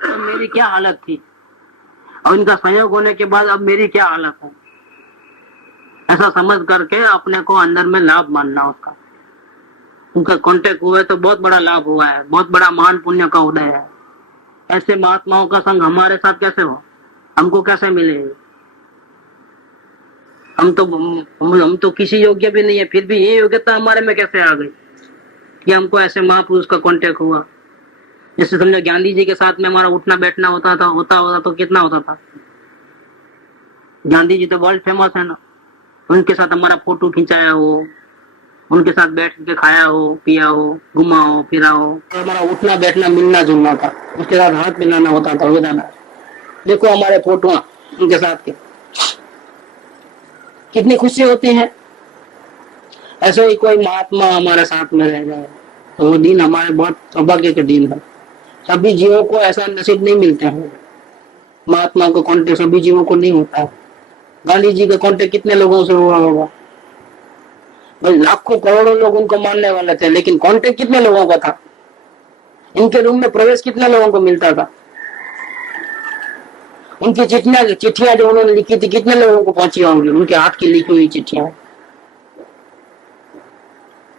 तो मेरी क्या हालत थी, और इनका संयोग होने के बाद अब मेरी क्या हालत है, ऐसा समझ करके अपने को अंदर में लाभ मानना उसका। उनका कांटेक्ट हुआ है तो बहुत बड़ा लाभ हुआ है, बहुत बड़ा महान पुण्य का उदय है। ऐसे महात्माओं का संग हमारे साथ कैसे हो, हमको कैसे मिले? हम तो किसी योग्य भी नहीं है, फिर भी ये योग्यता हमारे में कैसे आ गई कि हमको ऐसे महापुरुष का कांटेक्ट हुआ। जैसे समझो गांधी जी के साथ में हमारा उठना बैठना होता तो कितना होता था। गांधी जी तो वर्ल्ड फेमस है ना, उनके साथ हमारा फोटो खिंचाया हो, उनके साथ बैठ के खाया हो, पिया हो, घुमा हो, फिरा हो, तो हमारा उठना बैठना मिलना जुलना था, उसके साथ हाथ मिलाना होता था रोजाना। देखो हमारे फोटो उनके साथ के, कितनी खुशी होती है। ऐसे ही कोई महात्मा हमारे साथ में रह जाए तो वो दिन हमारे बहुत सौभाग्य के दिन है। सभी जीवों को ऐसा नसीब नहीं मिलता है, महात्मा को कांटेक्ट सभी जीवों को नहीं होता है। गांधी जी का कांटेक्ट कितने लोगों से हुआ होगा, भाई लाखों करोड़ों लोग उनको मानने वाले थे, लेकिन कांटेक्ट कितने लोगों का था? इनके रूम में प्रवेश कितने लोगों को मिलता था? उनकी चिट्ठियां जो उन्होंने लिखी थी कितने लोगों को पहुंची होंगी, उनके हाथ की लिखी हुई चिट्ठियां।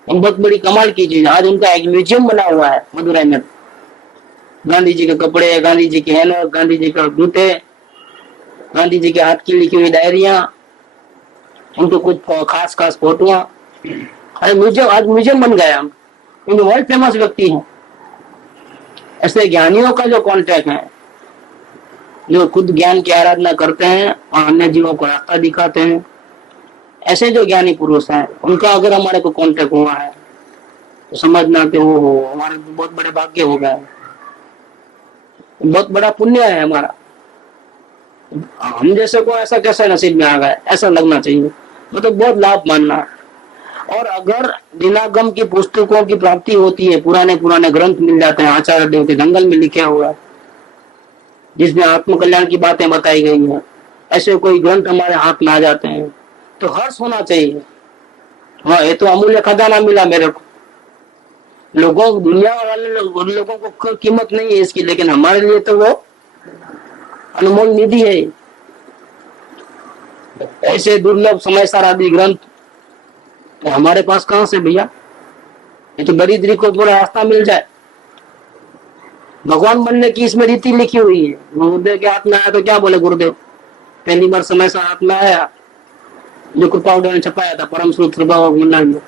बहुत बड़ी कमाल की चीज। आज उनका एक म्यूजियम बना हुआ है मदुरई में। गांधी जी के कपड़े, गांधी जी के हैंडवर्क, गांधी जी का जूते, गांधी जी के हाथ की लिखी हुई डायरिया, उनको कुछ खास खास फोटोआं, म्यूजियम, आज म्यूजियम बन गया। क्योंकि वर्ल्ड फेमस व्यक्ति हैं। ऐसे ज्ञानियों का जो कॉन्टेक्ट है, जो खुद ज्ञान की आराधना करते हैं और अन्य जीवों को रास्ता दिखाते हैं, ऐसे जो ज्ञानी पुरुष हैं, उनका अगर हमारे को कॉन्टेक्ट हुआ है तो समझना कि वो हमारे बहुत बड़े भाग्य हो गए, बहुत बड़ा पुण्य है हमारा। हम जैसे को ऐसा कैसे नसीब में आ गए, ऐसा लगना चाहिए, मतलब बहुत लाभ मानना है। और अगर दिनागम की पुस्तकों की प्राप्ति होती है, पुराने पुराने ग्रंथ मिल जाते हैं, आचार्य देव के जंगल में लिखे हुआ है जिसमें आत्मकल्याण की बातें बताई गई हैं, ऐसे कोई ग्रंथ हमारे हाथ में आ जाते हैं तो हर्ष होना चाहिए। हाँ, ये तो अमूल्य खजाना मिला मेरे को। दुनिया वाले लोगों को कीमत नहीं है इसकी, लेकिन हमारे लिए तो वो अनमोल निधि है। ऐसे दुर्लभ समाचार आदि ग्रंथ तो हमारे पास कहां से भैया? ये तो दरिद्री को थोड़ा रास्ता मिल जाए। भगवान बनने की इसमें रीति लिखी हुई है। गुरुदेव के हाथ में आया तो क्या बोले गुरुदेव? पहली बार समय से हाथ में आया, जो कृपा ने छपाया था परम श्रुत मंडल में,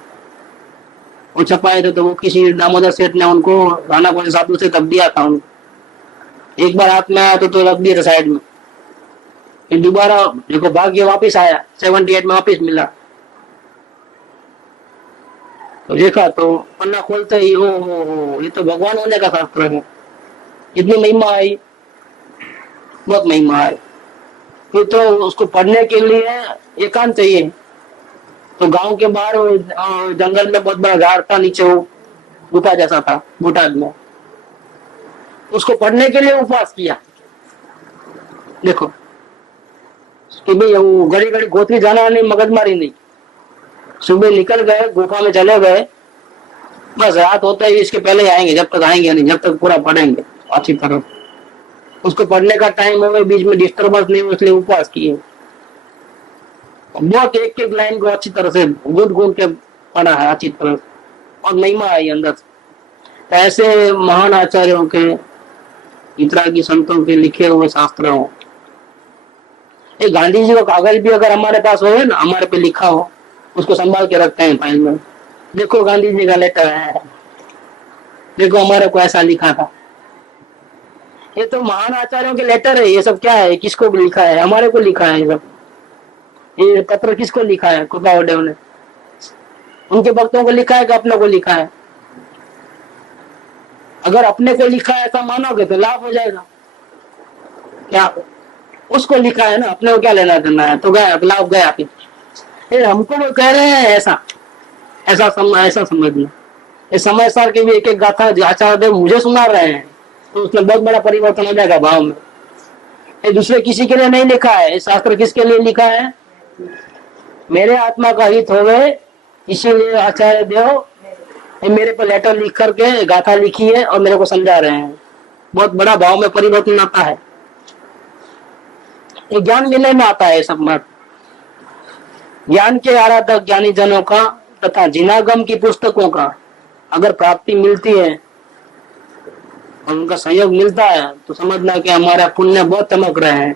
वो छपाए थे तो वो किसी दामोदर सेठ ने उनको राणा को साधु से तब दिया था उनको। एक बार हाथ में आया तो रख दिया था साइड में। फिर दोबारा देखो भाग्य वापिस आया, 78 में वापिस मिला। तो देखा तो पन्ना खोलते ही हो ये तो भगवान होने का शास्त्र है। इतनी महिमा आई, बहुत महिमा आई। फिर तो उसको पढ़ने के लिए एकांत चाहिए। तो गांव के बाहर जंगल में बहुत बड़ा झाड़ था, नीचे वो गुफा जैसा था बोटाद में, उसको पढ़ने के लिए उपवास किया। देखो कि भाई वो घड़ी घड़ी गोत्री जाना नहीं, मगजमारी नहीं। सुबह निकल गए, गुफा में चले गए, बस रात होता ही इसके पहले ही आएंगे, जब तक आएंगे नहीं, जब तक पूरा पढ़ेंगे अच्छी तरह। उसको पढ़ने का टाइम हो गया, बीच में डिस्टर्बेंस नहीं हो, इसलिए उपवास किए। बहुत एक एक लाइन को अच्छी तरह से गुड गुण के पढ़ा है अच्छी तरह से, और महिमा आई अंदर से। तो ऐसे महान आचार्यों के, इतरागी संतों के लिखे हुए शास्त्र हो, एक गांधी जी का कागज भी अगर हमारे पास हो ना, हमारे पे लिखा हो, उसको संभाल के रखते हैं फाइल में। देखो गांधी जी का लेटर है, देखो हमारे को ऐसा लिखा था। ये तो महान आचार्यों के लेटर है। ये सब क्या है, किसको लिखा है? हमारे को लिखा है। ये सब ये पत्र किसको लिखा है? कृपादेव ने उनके भक्तों को लिखा है कि अपने को लिखा है? अगर अपने को लिखा है ऐसा मानोगे तो लाभ हो जाएगा। क्या उसको लिखा है ना, अपने को क्या लेना देना है? तो गया लाभ गया। फिर हमको वो कह रहे हैं ऐसा ऐसा समझना। इस समय सार के भी एक एक गाथा आचार्य देव मुझे सुना रहे हैं, तो उसमें बहुत बड़ा परिवर्तन हो जाएगा भाव में। ये दूसरे किसी के लिए नहीं लिखा है। ये शास्त्र किसके लिए लिखा है? मेरे आत्मा का हित होवे, इसीलिए आचार्य देव मेरे पर लेटर लिख करके गाथा लिखी है और मेरे को समझा रहे हैं। बहुत बड़ा भाव में परिवर्तन आता है। ये ज्ञान मिलने में आता है सब बात। ज्ञान के आराधक ज्ञानी जनों का तथा जिनागम की पुस्तकों का अगर प्राप्ति मिलती है और उनका सहयोग मिलता है तो समझना कि हमारा पुण्य बहुत चमक रहे हैं।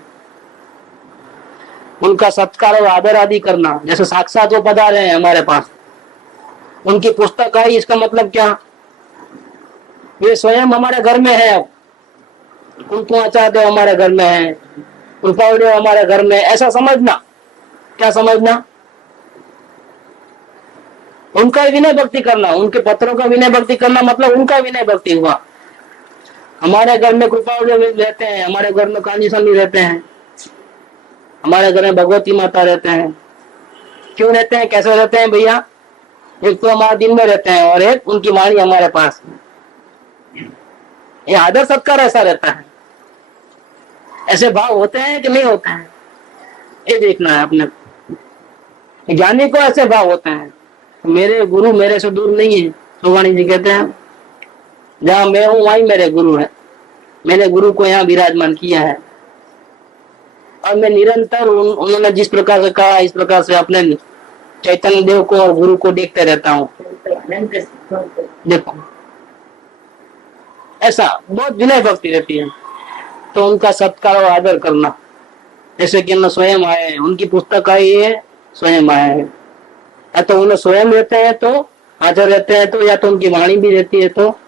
उनका सत्कार और आदर आदि करना, जैसे साक्षात वो पधारे हैं हमारे पास, उनकी पुस्तक आई, इसका मतलब क्या, वे स्वयं हमारे घर में है। अब उनको आचार्य हमारे घर में है, कृपादेव हमारे घर में, ऐसा समझना। क्या समझना? उनका विनय भक्ति करना, उनके पत्रों का विनय भक्ति करना मतलब उनका विनय भक्ति हुआ। हमारे घर में कृपादेव रहते हैं, हमारे घर में काली स्वामी रहते हैं, हमारे घर में भगवती माता रहते हैं। क्यों रहते हैं, कैसे रहते हैं भैया? एक तो हमारे दिन में रहते हैं और एक उनकी वाणी हमारे पास। ये आदर सत्कार ऐसा रहता है। ऐसे भाव होते हैं कि नहीं होते हैं, ये देखना है अपने। ज्ञानी को ऐसे भाव होते हैं, मेरे गुरु मेरे से दूर नहीं है। सुवाणी जी कहते हैं जहां मैं हूं वहीं मेरे गुरु है, मैंने गुरु को यहाँ विराजमान किया है और मैं निरंतर उन्होंने जिस प्रकार से कहा इस प्रकार से अपने चैतन्य देव को और गुरु को देखते रहता हूँ। देखो ऐसा बहुत विनय भक्ति रहती है। तो उनका सत्कार और आदर करना, जैसे कि स्वयं आए, उनकी पुस्तक आई है, स्वयं आए हैं, या तो उन्हें स्वयं रहते हैं तो हाजिर रहते हैं, तो या तो उनकी वाणी भी रहती है, तो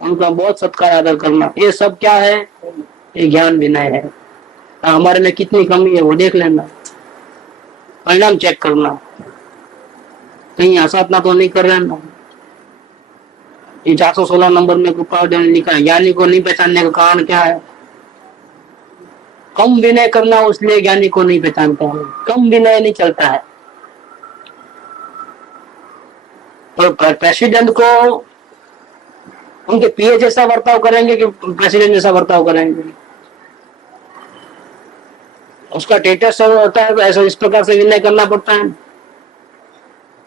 उनका बहुत सत्कार आदर करना। ये सब क्या है? ये ज्ञान विनय है। हमारे में कितनी कमी है वो देख लेना, परिणाम चेक करना, कहीं आसातना तो नहीं कर रहे ना। ये 416 नंबर में कृपादेव ने लिखा है, ज्ञानी को नहीं पहचानने का कारण क्या है? कम विनय करना, उसलिए ज्ञानी को नहीं पहचानता है। कम विनय नहीं चलता है। तो प्रेसिडेंट को उनके पीए जैसा बर्ताव करेंगे कि प्रेसिडेंट जैसा बर्ताव करेंगे? उसका स्टेटस होता है, ऐसा इस प्रकार से विनय करना पड़ता है।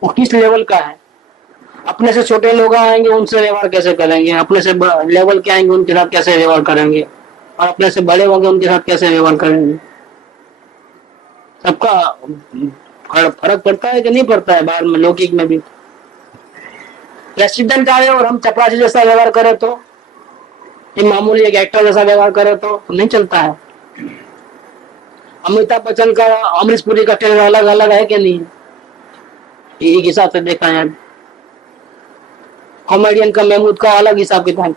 वो किस लेवल का है? अपने से छोटे लोग आएंगे उनसे व्यवहार कैसे करेंगे, अपने से लेवल के आएंगे उनके साथ कैसे व्यवहार करेंगे, और अपने से बड़े होंगे उनके साथ कैसे व्यवहार करेंगे? सबका फर्क पड़ता है कि नहीं पड़ता है? बाहर में लौकिक में भी प्रेसिडेंट आए और हम चपरासी जैसा व्यवहार करें तो, ये मामूली एक एक्टर जैसा व्यवहार करें तो नहीं चलता है। अमिताभ बच्चन का अमरीश पुरी का टेलर अलग अलग है कि नहीं? एक हिसाब से देखा है। कॉमेडियन का महमूद का अलग हिसाब किताब।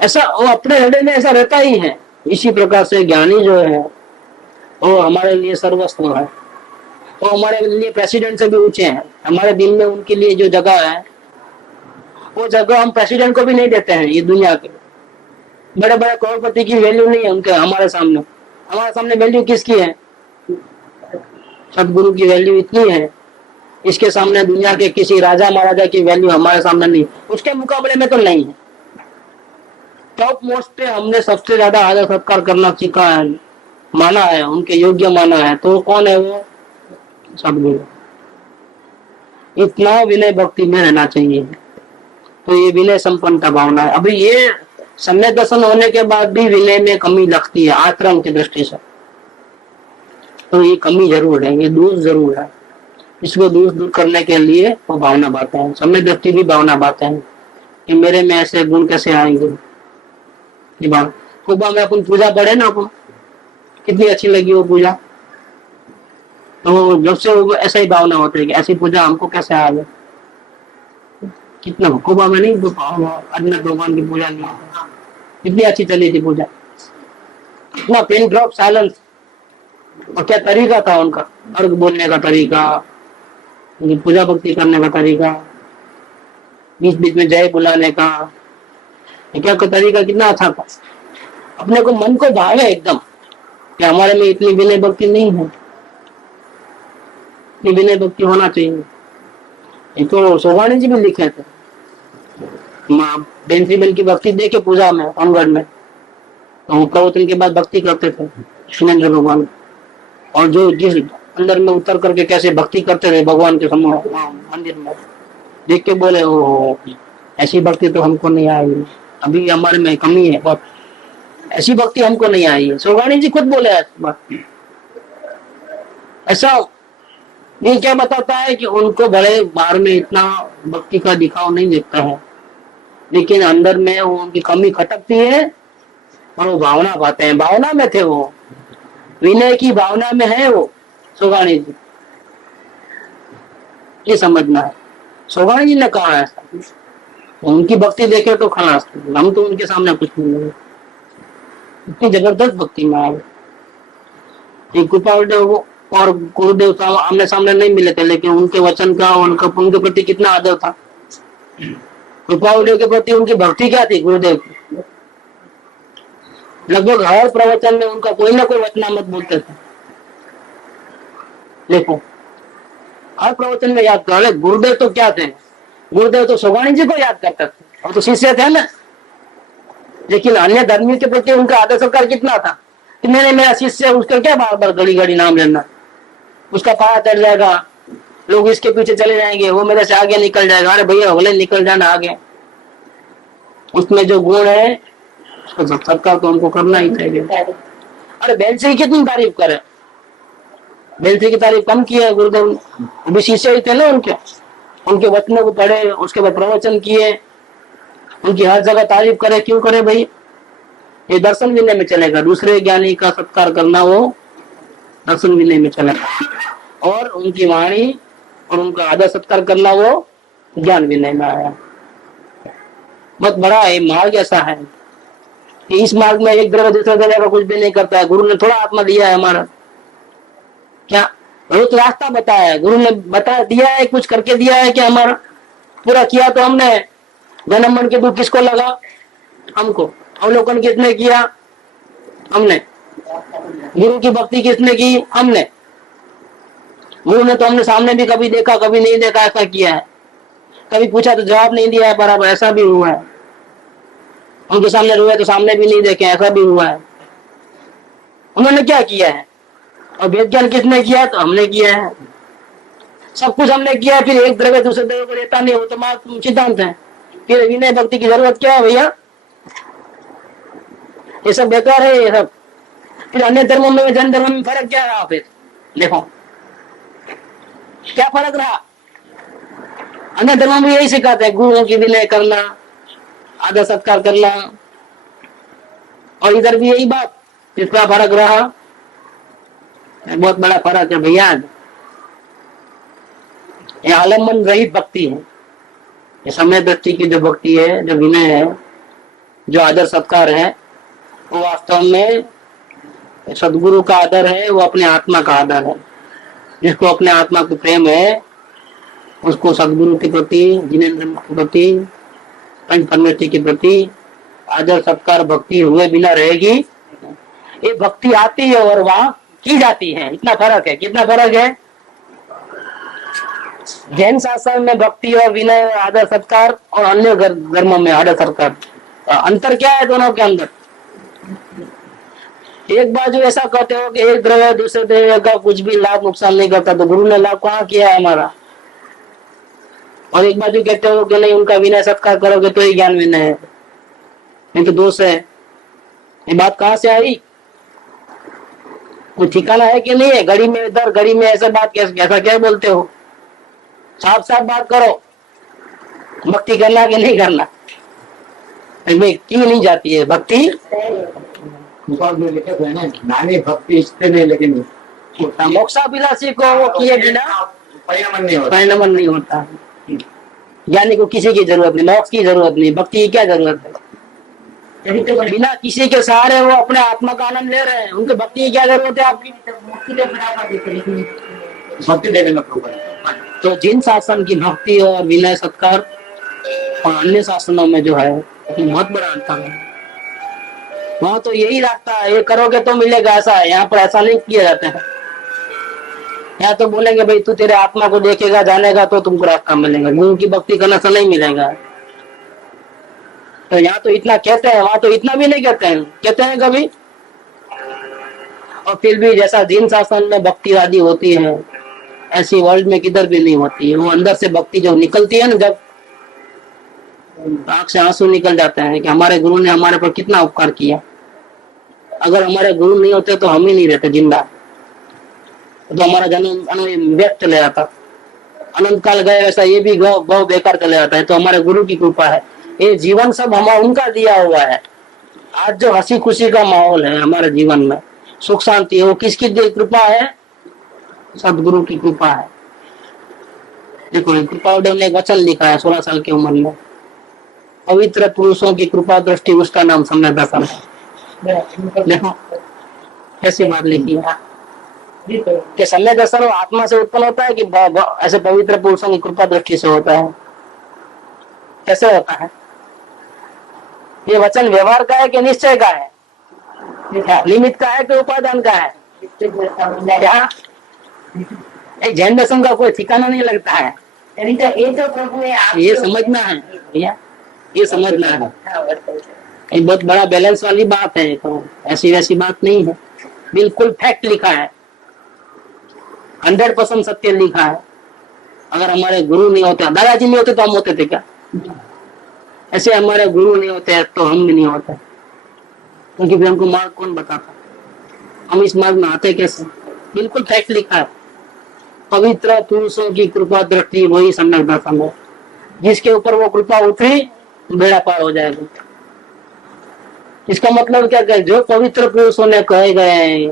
ऐसा वो अपने हृदय में ऐसा रहता ही है। इसी प्रकार से ज्ञानी जो है वो हमारे लिए सर्वस्व है, वो हमारे लिए प्रेसिडेंट से भी ऊंचे हैं। हमारे दिल में उनके लिए जो जगह है वो जगह हम प्रेसिडेंट को भी नहीं देते हैं। ये दुनिया के बड़े बड़े करोड़पति की वैल्यू नहीं है उनके हमारे सामने। हमारे सामने वैल्यू किसकी है? सदगुरु की वैल्यू इतनी है, इसके सामने दुनिया के किसी राजा महाराजा की वैल्यू हमारे सामने नहीं, उसके मुकाबले में तो नहीं है। टॉप मोस्ट पे हमने सबसे ज्यादा आदर सत्कार करना सीखा है, माना है, उनके योग्य माना है। तो कौन है वो? सदगुरु। इतना विनय भक्ति में रहना चाहिए। तो ये विनय संपन्नता भावना है। अभी ये सम्यक दर्शन होने के बाद भी विनय में कमी लगती है आचरण की दृष्टि से, तो ये कमी जरूर है, ये दोष जरूर है। इसको दोष दूर करने के लिए वो भावना बातें हैं, सम्यक दृष्टि भी भावना बातें हैं कि मेरे में ऐसे गुण कैसे आएंगे। सुबह में अपन पूजा पढ़े ना, अपन कितनी अच्छी लगी वो पूजा, तो जब से वो ऐसा ही भावना होती है कि ऐसी पूजा हमको कैसे आ गई। कितना कुबा में नहीं अन्य भगवान की पूजा नहीं, कितनी अच्छी चली थी पूजा, इतना पिन ड्रॉप साइलेंस। और क्या तरीका था उनका, अर्घ बोलने का तरीका, पूजा भक्ति करने का तरीका, बीच बीच में जय बुलाने का, क्या का तरीका कितना अच्छा था। अपने को मन को भावे एकदम कि हमारे में इतनी विनय भक्ति नहीं है, इतनी विनय भक्ति होना चाहिए। ये तो सोगानी जी भी लिखे थे, माँ बेंसीबेल की भक्ति देखे पूजा में अनगढ़ में, तो प्रवचन के बाद भक्ति करते थे सुरेंद्र भगवान, और जो जिस अंदर में उतर करके कैसे भक्ति करते थे भगवान के सम्मुख मंदिर में, देख के बोले ओ ऐसी भक्ति तो हमको नहीं आई, अभी हमारे में कमी है बहुत, ऐसी भक्ति हमको नहीं आई है। सोगानी जी खुद बोले ऐसा ये क्या बताता है कि उनको भले बाहर में इतना भक्ति का दिखाव नहीं दिखता है, लेकिन अंदर में वो उनकी कमी खटकती है और वो भावना पाते हैं। भावना में थे वो, विनय की भावना में है वो सोगाणी जी। ये समझना है। सोगाणी जी ने कहा है, उनकी भक्ति देखे तो खलास, हम तो उनके सामने कुछ नहीं लगे, इतनी जबरदस्त भक्ति में आ गए। कृपालदेव और गुरुदेव आमने सामने नहीं मिले थे, लेकिन उनके वचन का उनके प्रति कितना आदर था। कृपालदेव के प्रति उनकी भक्ति क्या थी, गुरुदेव की। लगभग हर प्रवचन में उनका कोई ना कोई वचनामृत बोलते थे। देखो हर प्रवचन में याद कर। गुरुदेव तो क्या थे, गुरुदेव तो सोगाणी जी को याद करते थे, और तो शिष्य थे ना। लेकिन अन्य धर्मी के प्रति उनका आदर सत्कार कितना था कि मैंने मेरा शिष्य, उसका क्या बार बार घड़ी घड़ी नाम लेना, उसका पारा चढ़ जाएगा, लोग इसके पीछे चले जाएंगे, वो मेरे से आगे निकल जाएगा। अरे भैया भले निकल जाना आगे, उसमें जो गुण है उसको सत्कार तो हमको करना ही चाहिए। अरे बेंसी की कितनी तारीफ करे, बेंसी की तारीफ कम की है गुरुदेव ने, भी शिष्य ही थे ना उनके वचनों को पढ़े, उसके बाद प्रवचन किए, उनकी हर जगह तारीफ करे। क्यों करे भाई, ये दर्शन विनय में चलेगा। दूसरे ज्ञानी का सत्कार करना वो दर्शन विनय में चलेगा, और उनकी वाणी और उनका आदर सत्कार करना वो ज्ञान विनय में आया। बहुत बड़ा है मार्ग, ऐसा है कि इस मार्ग में एक जगह दूसरा जगह कुछ भी नहीं करता है। गुरु ने थोड़ा आत्मा दिया है हमारा, क्या एक रास्ता बताया है, गुरु ने बता दिया है, कुछ करके दिया है कि हमारा पूरा किया तो हमने। जन्म मन के दुख किसको लगा, हमको। अवलोकन किसने किया, हमने। गुरु की भक्ति किसने की, हमने। गुरु ने तो हमने सामने भी कभी देखा कभी नहीं देखा, ऐसा किया है। कभी पूछा तो जवाब नहीं दिया है बराबर, ऐसा भी हुआ है। उनके सामने रोए तो सामने भी नहीं देखे, ऐसा भी हुआ है। उन्होंने क्या किया है, और वेद ज्ञान किसने किया, तो हमने किया है। सब कुछ हमने किया है, फिर एक द्रव्य दूसरे द्रव्य को देता नहीं हो तो मात्र सिद्धांत है। फिर विनय भक्ति की जरूरत क्या है भैया, ये सब बेकार है ये सब। फिर अन्य धर्मों में जैन धर्म में फर्क क्या रहा, फिर देखो क्या फर्क रहा। अन्य धर्मों में यही सिखाते हैं, गुरुओं की विनय करना, आदर सत्कार करना, और इधर भी यही बात। इसका फर्क रहा, बहुत बड़ा फर्क है भैया। ये आलम्बन रहित भक्ति है, ये समय दृष्टि की जो भक्ति है, जो विनय है, जो आदर सत्कार है, वो वास्तव में सदगुरु का आदर है, वो अपने आत्मा का आदर है। जिसको अपने आत्मा को प्रेम है, उसको सदगुरु के प्रति, जिनेंद्र के प्रति, पंच परमेष्ठी के प्रति आदर सत्कार भक्ति हुए बिना रहेगी। ये भक्ति आती है और वहां की जाती है, इतना फर्क है। कितना फर्क है, जैन शास्त्र में भक्ति और विनय और आदर सत्कार, और अन्य धर्मों में आदर सत्कार, अंतर क्या है दोनों के अंदर। एक बाजू ऐसा कहते हो कि एक द्रव्य दूसरे द्रव्य का कुछ भी लाभ नुकसान नहीं करता, तो गुरु ने लाभ कहाँ किया है हमारा। और एक बाजू कहते हो कि नहीं, उनका विनय सत्कार करोगे तो ही ज्ञान विनय है, नहीं तो दोष है। ये बात कहाँ से आई, कोई ठिकाना है कि नहीं है। घड़ी में इधर, घड़ी में ऐसा बात, कैसा क्या बोलते हो, साफ साफ बात करो। भक्ति करना कि नहीं करना, की नहीं जाती है भक्ति। लिखे थे ना, नानी भक्ति इच्छते नहीं, लेकिन मोक्षाभिलाषी को वो किए बिना परिणमन नहीं होता। परिणमन नहीं होता। ज्ञानी को किसी की जरूरत नहीं, मोक्ष की जरूरत नहीं, भक्ति की क्या जरूरत है। बिना किसी के सहारे वो अपने आत्मा का आनंद ले रहे हैं, उनकी भक्ति की क्या जरूरत है आपकी। भक्ति देने में तो जिन शासन की भक्ति और विनय सत्कार और अन्य शासनों में जो है बहुत बड़ा अंतर है। वहां तो यही रास्ता है, ये करोगे तो मिलेगा, ऐसा है। यहाँ पर ऐसा नहीं किया जाता है। यहाँ तो बोलेंगे भाई तू तेरे आत्मा को देखेगा, जानेगा तो तुमको रास्ता मिलेगा, गुरु की भक्ति करने से नहीं मिलेगा। तो यहाँ तो इतना कहते हैं, वहां तो इतना भी नहीं कहते हैं, कहते हैं कभी। और फिर भी जैसा जिन शासन में भक्तिवादी होती है, ऐसी वर्ल्ड में किधर भी नहीं होती है। वो अंदर से भक्ति जब निकलती है ना, जब आंख से आंसू निकल जाते हैं कि हमारे गुरु ने हमारे पर कितना उपकार किया। अगर हमारे गुरु नहीं होते तो हम ही नहीं रहते जिंदा। तो हमारा जन्म व्यर्थ चले जाता, अनंत काल गए वैसा ये भी बहुत बेकार चले जाता है। तो हमारे गुरु की कृपा है, ये जीवन सब हमारा उनका दिया हुआ है। आज जो हंसी खुशी का माहौल है हमारे जीवन में, सुख शांति है, वो किसकी कृपा है? सदगुरु की कृपा है। देखो कृपादेव ने एक वचन लिखा है 16 साल की उम्र में, पवित्र पुरुषों की कृपा दृष्टि उसका नाम समय दर्शन है। देखो कैसी बात लिखी है कि समय दर्शन आत्मा से उत्पन्न होता है कि ऐसे पवित्र पुरुषों की कृपा दृष्टि से होता है? कैसे होता है? ये वचन व्यवहार का है कि निश्चय का है? निमित्त का है कि उपादान का है? क्या जैन दर्शन का कोई ठिकाना नहीं लगता है। ये तो प्रभु ने ये समझना है भैया, ये समझना है। ये बहुत बड़ा बैलेंस वाली बात है, तो ऐसी वैसी बात नहीं है, बिल्कुल फैक्ट लिखा है, 100% सत्य लिखा है। अगर हमारे गुरु नहीं होते, दादाजी नहीं होते तो हम होते थे क्या? ऐसे हमारे गुरु नहीं होते तो हम भी नहीं होते, क्योंकि फिर हमको मार्ग कौन बताता? हम इस मार्ग में आते कैसे? बिल्कुल फैक्ट लिखा है, पवित्र पुरुषों की कृपा दृष्टि वही सम्यक दर्शन है। जिसके ऊपर वो कृपा उतरी बेड़ा पार हो जाएगा। इसका मतलब क्या है? जो पवित्र पुरुषों ने कहे गए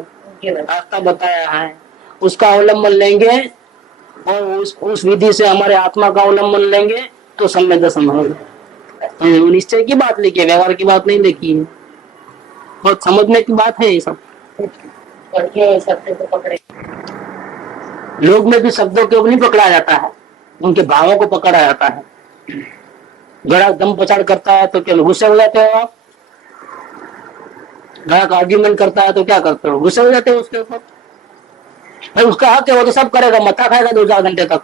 रास्ता बताया है उसका अवलंबन लेंगे और उस विधि से हमारे आत्मा का अवलंबन लेंगे तो सम्यक दर्शन होगा। तो निश्चय की बात लिखी है, व्यवहार की बात नहीं लिखी है। बहुत समझने की बात है ये सब। लोग में भी शब्दों के ऊपर नहीं पकड़ा जाता है, उनके भावों को पकड़ा जाता है। गड़ा दम पछाड़ करता है तो क्या गुस्से हो जाते हो आप? गड़ा का आर्ग्यूमेंट करता है तो क्या करते हो? गुस्से हो जाते हो उसके ऊपर? भाई उसका हक है, वो तो सब करेगा, मत्था खाएगा 2-4 घंटे तक।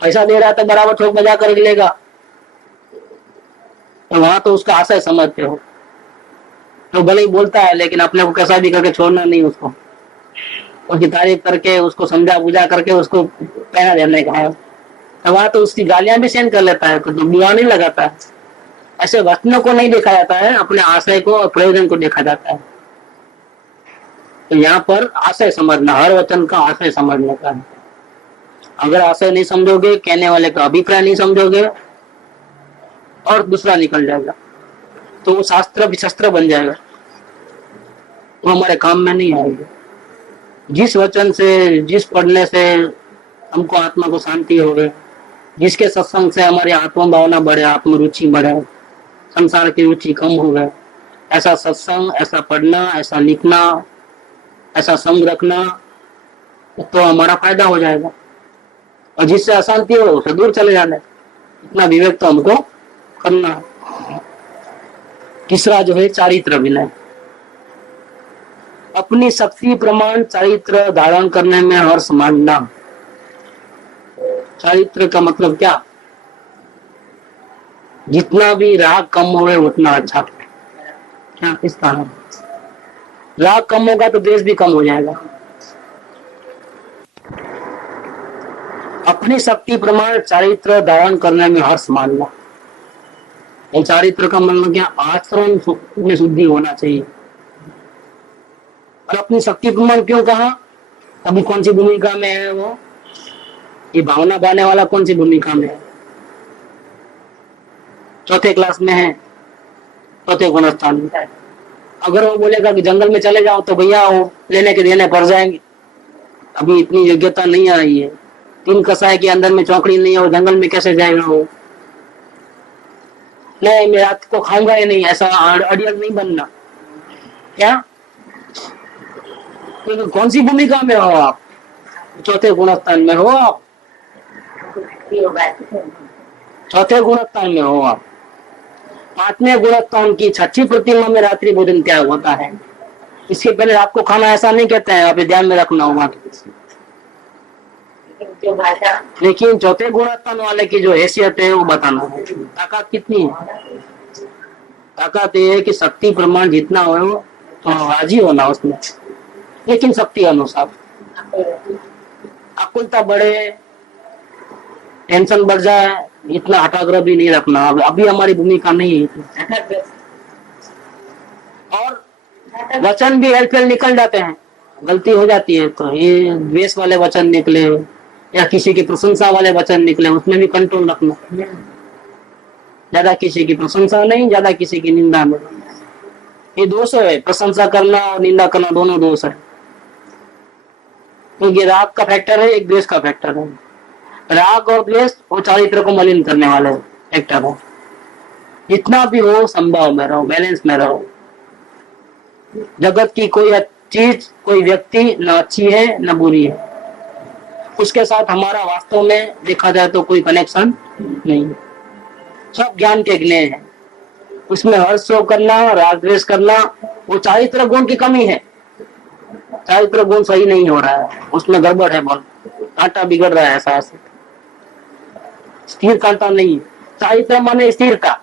पैसा दे रहा है तो बराबर ठोक बजा कर लेगा, तो वहां तो उसका आशय समझते हो। तो भले ही बोलता है लेकिन अपने को कैसा भी करके छोड़ना नहीं उसको, उसकी तारीफ करके उसको समझा बुझा करके उसको पहना देने का है। तो वहां तो उसकी गालियां भी सहन कर लेता है, तो बुरा नहीं लगाता है। ऐसे वचनों को नहीं देखा जाता है, अपने आशय को और प्रयोजन को देखा जाता है। तो यहाँ पर आशय समझना, हर वचन का आशय समझने का है। अगर आशय नहीं समझोगे, कहने वाले का अभिप्राय नहीं समझोगे और दूसरा निकल जाएगा, तो वो शास्त्र भी शस्त्र बन जाएगा, वो हमारे काम में नहीं आएगा। जिस वचन से, जिस पढ़ने से हमको आत्मा को शांति हो गई, जिसके सत्संग से हमारी आत्म भावना बढ़े, आत्म रुचि बढ़े, संसार की रुचि कम हो गए, ऐसा सत्संग, ऐसा पढ़ना, ऐसा लिखना, ऐसा संग रखना, तो हमारा फायदा हो जाएगा। और जिससे अशांति हो उसे दूर चले जाना। इतना विवेक तो हमको करना है। तीसरा जो है चारित्र विनय, अपनी शक्ति प्रमाण चारित्र धारण करने में हर्ष मानना। चारित्र का मतलब क्या? जितना भी राग कम हो उतना अच्छा। क्या किस कारण? राग कम होगा तो देश भी कम हो जाएगा। अपनी शक्ति प्रमाण चारित्र धारण करने में हर्ष मानना। और चारित्र का मतलब क्या? आचरण में शुद्धि होना चाहिए। और अपनी शक्ति प्रमाण क्यों कहा? अभी कौन सी भूमिका में है वो? ये भावना बाने वाला कौन सी भूमिका में है? चौथे क्लास में है, चौथे गुण स्थान में। अगर वो बोलेगा कि जंगल में चले जाओ तो भैया वो लेने के देने पड़ जाएंगे, अभी इतनी योग्यता नहीं आई है, 3 कसाय के अंदर में चौकड़ी नहीं है और जंगल में कैसे जाएगा वो? नहीं, मैं रात को खाऊंगा ही नहीं, ऐसा अड़ियल नहीं बनना। क्या? तो कौन सी भूमिका में हो आप? चौथे गुणस्थान में हो आप, चौथे गुणस्थान में हो आप। 5वें गुणस्थान की 6ठी प्रतिमा में रात्रि भोजन त्याग होता है। इसके पहले आपको खाना ऐसा नहीं कहते हैं, आप ध्यान में रखना होगा। लेकिन चौथे गुणस्थान वाले की जो हैसियत है वो बताना है। ताकत कितनी है? ताकत ये है कि शक्ति प्रमाण जितना हो तो राजी होना उसमें, लेकिन शक्ति अनुसार। आकुलता बढ़े, टेंशन बढ़ जाए, इतना हठाग्रह भी नहीं रखना। अभी हमारी भूमिका नहीं है। और वचन भी हेलफेल निकल जाते हैं, गलती हो जाती है तो ये द्वेष वाले वचन निकले या किसी की प्रशंसा वाले वचन निकले, उसमें भी कंट्रोल रखना। ज्यादा किसी की प्रशंसा नहीं, ज्यादा किसी की निंदा नहीं। ये दोष है, प्रशंसा करना और निंदा करना दोनों दोष है। क्योंकि राग का फैक्टर है, एक द्वेष का फैक्टर है। राग और द्वेष वो चारित्र को मलिन करने वाले फैक्टर है। जितना भी हो संभाव में रहो, बैलेंस में रहो। जगत की कोई चीज, कोई व्यक्ति न अच्छी है न बुरी है, उसके साथ हमारा वास्तव में देखा जाए तो कोई कनेक्शन नहीं है। सब ज्ञान के ज्ञेय है। उसमें हर्ष करना, राग द्वेष करना, वो चारित्र गुण की कमी है। चारित्र गुण सही नहीं हो रहा है, उसमें गड़बड़ है, बहुत कांटा बिगड़ रहा है। ऐसा स्थिर कांटा नहीं। चारित्र माने स्थिरता,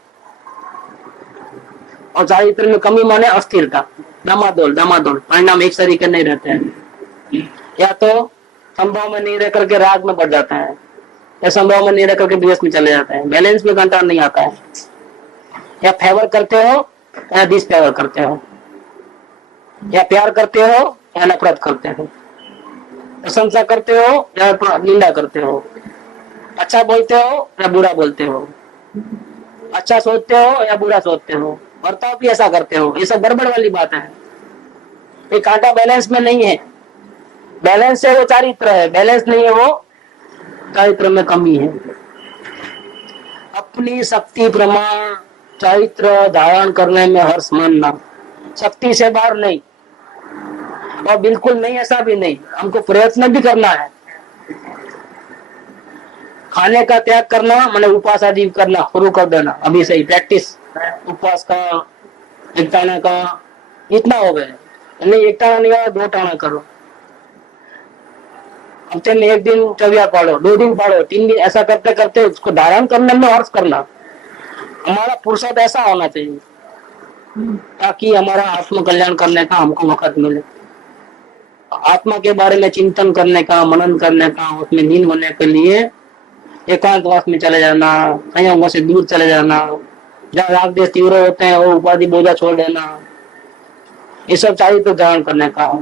और चारित्र में कमी माने अस्थिरता। डामाडोल परिणाम एक तरीके नहीं रहते हैं। या तो संभव में नहीं रह करके राग में बढ़ जाता है, या संभव में नहीं रह करके द्वेष में चले जाते हैं। बैलेंस में कांटा नहीं आता है। या फेवर करते हो या डिसफेवर करते हो, या प्यार करते हो या नफरत करते हो, प्रशंसा करते हो या निंदा करते हो, अच्छा बोलते हो या बुरा बोलते हो, अच्छा सोचते हो या बुरा सोचते हो, बर्ताव भी ऐसा करते हो। ये सब गड़बड़ वाली बात है। ये कांटा बैलेंस में नहीं है। बैलेंस है वो चारित्र है, बैलेंस नहीं है वो चारित्र में कमी है। अपनी शक्ति प्रमाण चारित्र धारण करने में हर्ष मानना, शक्ति से बाहर नहीं, और बिल्कुल नहीं ऐसा भी नहीं। हमको प्रयत्न भी करना है। खाने का त्याग करना मैंने उपवास आदि करना शुरू कर देना अभी से ही। प्रैक्टिस उपवास का, एक टाना का, इतना हो गए नहीं। एक टाना नहीं हो, 2 टाना करो। हफ्ते में 1 दिन चर्या पालो, 2 दिन पालो, 3 दिन, ऐसा करते करते उसको धारण करने में हर्ष करना। हमारा पुरुषार्थ ऐसा होना चाहिए ताकि हमारा आत्म कल्याण करने का हमको वक्त मिले। आत्मा के बारे में चिंतन करने का, मनन करने का, उसमें लीन होने के लिए एकांतवास में चले जाना, संयमों से दूर चले जाना, जहाँ राग देश तीव्र होते हैं वो उपाधि बोझा छोड़ देना, ये सब चारित्र धारण करने का।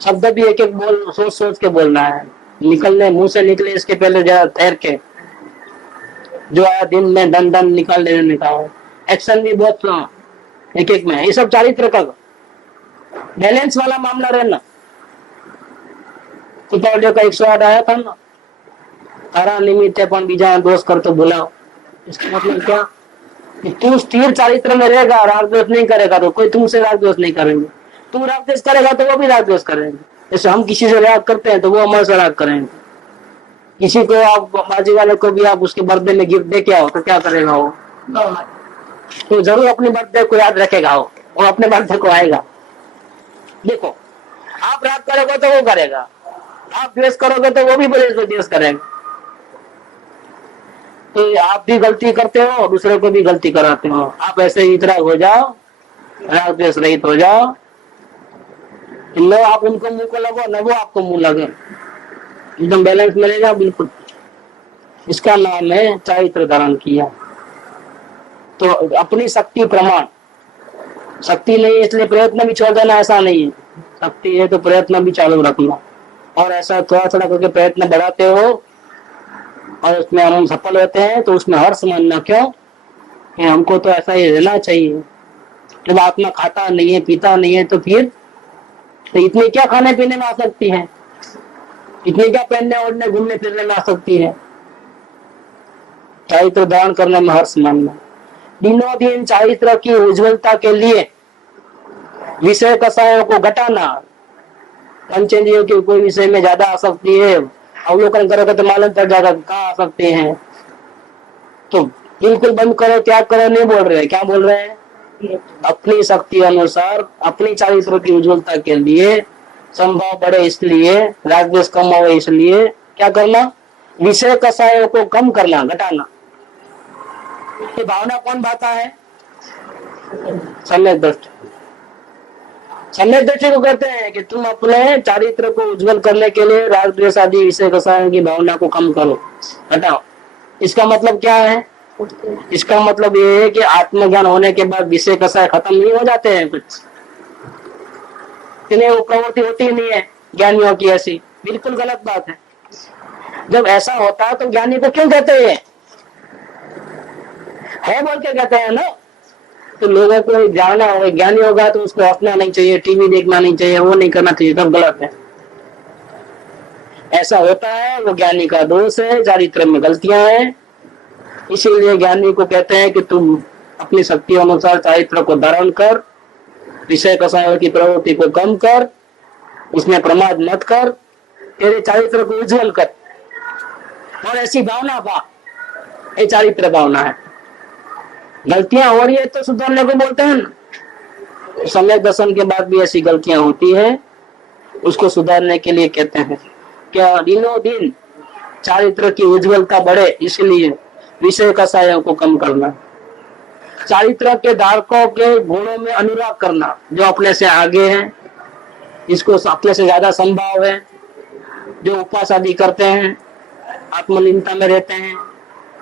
शब्द भी एक एक बोल सोच सोच के बोलना है। निकलने मुंह से निकले इसके पहले जरा ठहर के, जो आया दिन में दन दन निकाल देने का। एक्शन भी बहुत एक एक में। ये सब चारित्र का बैलेंस वाला मामला रहना। कुतौलियों का 108 आया था ना, तारा निमित्त है पण बीजा दोष कर तो बुलाओ। इसका मतलब क्या? तू स्थिर चारित्र में रहेगा, राग द्वेष नहीं करेगा तो कोई तुमसे राग द्वेष नहीं करेंगे। तू राग द्वेष करेगा तो वो भी राग द्वेष करेंगे। जैसे हम किसी से राग करते हैं तो वो हमारे से राग करेंगे। किसी को आप बाजी वाले को भी आप उसके बर्थडे में गिफ्ट दे के आओ तो क्या करेगा वो? तो जरूर अपने बर्थडे को याद रखेगा, वो अपने बर्थडे को आएगा। देखो, आप राग करोगे तो वो करेगा, आप द्वेष करोगे तो वो भी द्वेष करेगा। तो आप भी गलती करते हो, दूसरे को भी गलती कराते हो। आप ऐसे ही इतराग हो जाओ, राग द्वेष रहित हो जाओ। न आप उनको मुंह को लगो, न वो आपको मुंह लगे, एकदम बैलेंस मिलेगा बिल्कुल। इसका नाम है चारित्र धारण किया। तो अपनी शक्ति प्रमाण, शक्ति नहीं है इसलिए प्रयत्न भी छोड़ देना ऐसा नहीं है। शक्ति है तो प्रयत्न भी चालू रखना, और ऐसा थोड़ा थोड़ा करके प्रयत्न बढ़ाते हो और उसमें हम सफल होते हैं तो उसमें हर्ष मानना। क्यों? कि हमको तो ऐसा ही रहना चाहिए। जब आत्मा खाता नहीं है, पीता नहीं है तो फिर तो इतनी क्या खाने पीने में आ सकती है, इतनी क्या पहनने ओढ़ने घूमने फिरने में आ सकती है। चारित्र धारण करने में हर्ष मानना। दिनों दिन चारित्र की उज्ज्वलता के लिए विषय कषायों को घटाना। पंचेंद्रियों के कोई विषय में ज्यादा आसक्ति है, अवलोकन करोगे तो मालूम चल जाएगा कहाँ आसक्ति है। तो बिल्कुल बंद करो, त्याग करो नहीं बोल रहे, क्या बोल रहे हैं? अपनी शक्ति अनुसार अपनी चारित्र की उज्ज्वलता के लिए, संभाव बढ़े इसलिए, राग द्वेष कम हो इसलिए क्या करना? विषय कषायों को कम करना, घटाना। ये भावना कौन भाता है? सम्यक दृष्टि। सम्यक दृष्टि को कहते हैं कि तुम अपने चारित्र को उज्जवल करने के लिए राग द्वेष आदि विषय कषायों की भावना को कम करो, हटाओ। इसका मतलब क्या है? इसका मतलब ये है कि आत्मज्ञान होने के बाद विषय कषाय खत्म नहीं हो जाते हैं कुछ। भक्ति में वो प्रवृत्ति होती ही नहीं है ज्ञानियों की ऐसी, बिल्कुल गलत बात है। जब ऐसा होता है तो ज्ञानी को क्यों कहते हैं, है बोल के कहते हैं ना। तो लोगों को जानना होगा, ज्ञानी होगा तो उसको हंसना नहीं चाहिए, टीवी देखना नहीं चाहिए, वो नहीं करना चाहिए, सब गलत है। ऐसा होता है वो ज्ञानी का दोष है, चारित्र में गलतियां हैं। इसीलिए ज्ञानी को कहते हैं कि तुम अपनी शक्ति अनुसार चारित्र को धारण कर, विषय कसायों की प्रवृत्ति को कम कर, उसमें प्रमाद मत कर, तेरे चारित्र को उज्जवल कर और ऐसी भावना पा। ये चारित्र भावना है। गलतियां हो रही है तो सुधारने को बोलते हैं। समय दर्शन के बाद भी ऐसी गलतियां होती है, उसको सुधारने के लिए कहते हैं क्या दिनों दिन चारित्र की उज्जवलता बढ़े, इसलिए विषय कसायों को कम करना, चारित्र के धारकों के गुणों में अनुराग करना, जो अपने से आगे हैं, जिसको अपने से ज्यादा संभाव है, जो उपवास आदि करते हैं, आत्मलीनता में रहते हैं,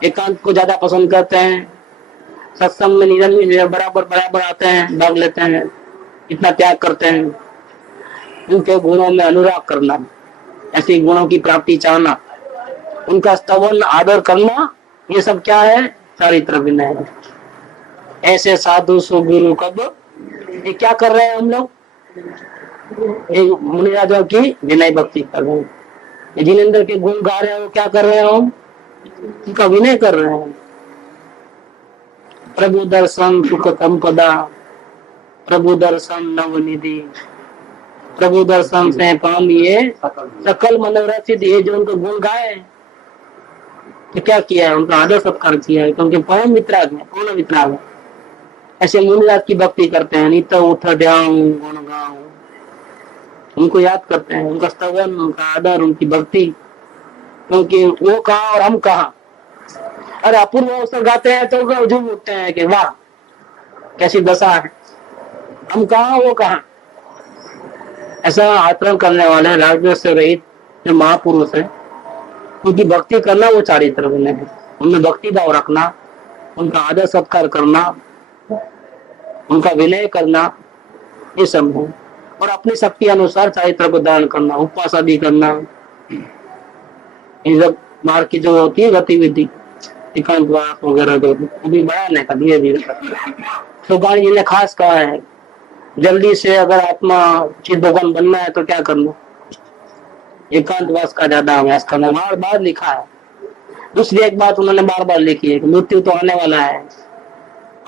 एकांत को ज्यादा पसंद करते हैं, सत्संग में निरंतर बराबर बराबर आते हैं, भाग लेते हैं, इतना त्याग करते हैं, उनके गुणों में अनुराग करना, ऐसे गुणों की प्राप्ति चाहना, उनका स्तवन आदर करना, ये सब क्या है, चारित्र विनय है। ऐसे साधु सुगुरु कब, ये क्या कर रहे हैं हम लोग, मुनिराजों की विनय भक्ति कर रहे हैं। जिनेंद्र के गुण गा रहे हैं, वो क्या कर रहे हैं, हम उनका विनय कर रहे हैं। प्रभु दर्शन सुख संपदा, प्रभु दर्शन नवनिधि, प्रभु दर्शन से पामिए सकल मनोरथ सिद्ध। ये जो उनको गुण गाए तो क्या किया है, उनका आदर सत्कार किया है, क्योंकि परम वितराग है, पूर्ण वितराग है। ऐसे मुनिराज की भक्ति करते हैं, नित उठ ध्यान गुण गाऊं, उनको याद करते हैं, उनका स्तवन, उनका आदर, उनकी भक्ति, क्योंकि वो कहा और हम कहा। अरे अपूर्व अवसर गाते हैं तो झूम उठते हैं कि वाह कैसी दशा है, हम कहा वो कहा। ऐसा आचरण करने वाले राजद्वेष से रहित जो महापुरुष है, उनकी भक्ति करना वो चारित्र विनय है। उनमें भक्ति भाव रखना, उनका आदर सत्कार करना, उनका विनय करना, ये सब है। और अपनी शक्ति अनुसार चारित्र को धारण करना, उपवास आदि करना, इन सब बाहर की जो होती है गतिविधि, एकांतवास वगैरह, जो अभी बढ़ाने का धीरे धीरे। तो गाड़ी जी ने खास कहा है, जल्दी से अगर आत्मा चिद भगवान बनना है तो क्या करना, एकांतवास का ज्यादा अभ्यास करना, बार बार लिखा है। दूसरी एक बात उन्होंने बार बार लिखी है कि मृत्यु तो आने वाला है,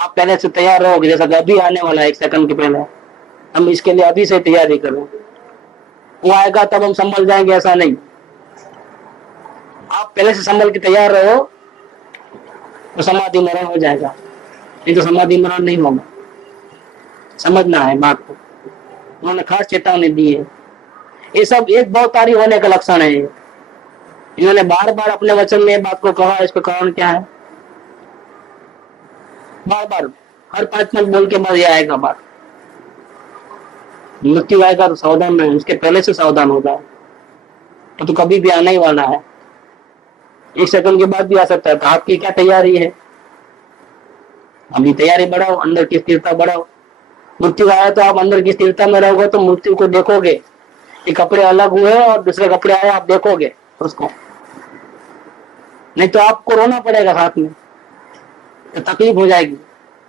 आप पहले से तैयार रहोगे, जैसा अभी आने वाला है, एक सेकंड के पहले, हम इसके लिए अभी से तैयारी करें। वो आएगा तब हम संभल जाएंगे, ऐसा नहीं। आप पहले से संभल के तैयार रहो तो समाधि मरण हो जाएगा, नहीं तो समाधि मरण नहीं होगा। समझना है बात को, उन्होंने खास चेतावनी दी है। ये सब एक बहुतारी होने का लक्षण है। इन्होंने बार बार अपने वचन में बात को कहा, इसका कारण क्या है, बार बार हर 5 मिनट बोल के बाद ये आएगा बात, मृत्यु आएगा तो सावधान रहे, उसके पहले से सावधान हो जाए, तो कभी भी आने ही वाला है, 1 सेकंड के बाद भी आ सकता है। तो आपकी क्या तैयारी है, अपनी तैयारी बढ़ाओ, अंदर की स्थिरता बढ़ाओ। मृत्यु आया तो आप अंदर की स्थिरता में रहोगे तो मृत्यु को देखोगे, ये कपड़े अलग हुए और दूसरे कपड़े आए, आप देखोगे उसको, नहीं तो आपको रोना पड़ेगा साथ में, तो तकलीफ हो जाएगी।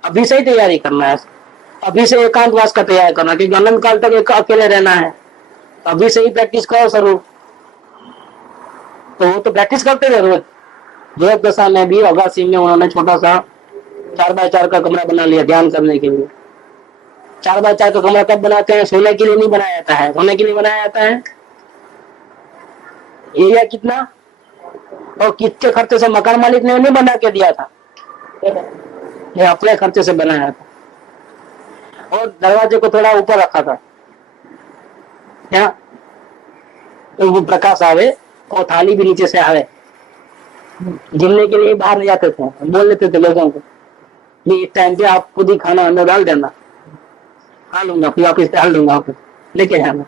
अभी से ही तैयारी करना है, अभी से एकांतवास का तैयार करना, क्योंकि अनंत काल तक एक अकेले रहना है। अभी से ही प्रैक्टिस करो जरूर। तो वो तो प्रैक्टिस करते रहे रोज। जोग दशा में भी अगासी में उन्होंने छोटा सा 4x4 का कमरा बना लिया ध्यान करने के लिए। 4x4 का कमरा कब बनाते हैं, सोने के लिए नहीं बनाया जाता है, सोने के लिए बनाया जाता है। एरिया कितना और कितने खर्चे से मकान मालिक ने नहीं बना के दिया था, ये अपने खर्चे से बनाया था। और दरवाजे को थोड़ा ऊपर रखा था क्या, तो वो प्रकाश आवे और थाली भी नीचे से आवे। गिरने के लिए बाहर नहीं जाते थे, बोल लेते थे लोगों को इस टाइम पे आप खुद ही खाना अंदर डाल देना, खा लूंगा फिर वापिस डाल दूंगा, आप लेके जाना।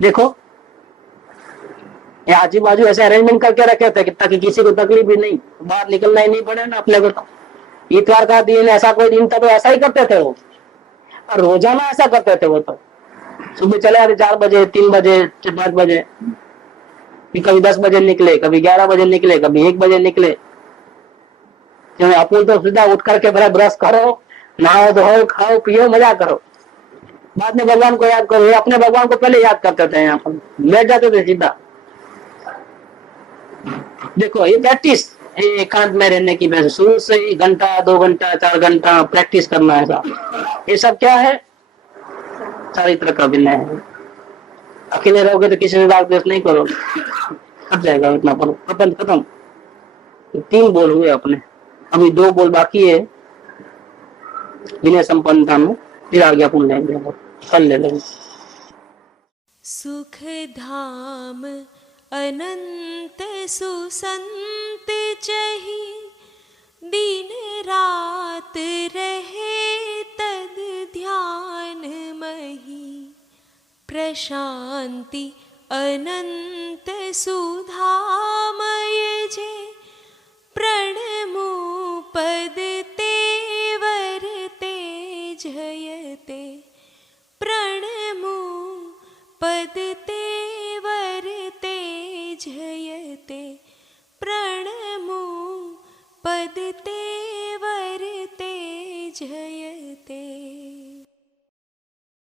देखो ये आजू बाजू ऐसे अरेंजमेंट करके रखे थे ताकि किसी को तकलीफ भी नहीं, बाहर निकलना ही नहीं पड़े ना अपने को। तो इतवार का दिन ऐसा कोई दिन था तो ऐसा ही करते थे वो, और रोजाना ऐसा करते थे वो। तो सुबह चले आते 4 बजे, 3 बजे, 5 बजे, फिर कभी 10 बजे निकले, कभी 11 बजे निकले, कभी 1 बजे निकले। अपन तो सीधा उठ करके बड़ा ब्रश करो, नहाओ धो, खाओ पियो, मजा करो, बाद में भगवान को याद करो। अपने भगवान को पहले याद करते थे, यहाँ पर बैठ जाते थे सीधा। देखो ये प्रैक्टिस, एकांत में रहने की वजह शुरू से ही घंटा 2 घंटा 4 घंटा प्रैक्टिस करना है साहब। ये सब क्या है? चारित्र का विनय है। अकेले रहोगे तो किसी से राग द्वेष नहीं करोगे, हट जाएगा इतना पढ़ो, प्रपंच खत्म। तो 3 बोल हुए अपने, अभी 2 बोल बाकी है विनय संपन्नता में, फिर आज्ञा पुण्य लेंगे, कल ले लेंगे। सुख धाम अनंत सुसंत चही, दिन रात रहे तद ध्यान मही। प्रशांति अनंत सुधामय जे, प्रणमो पद तेवर ते जयते। प्रणमो पद ते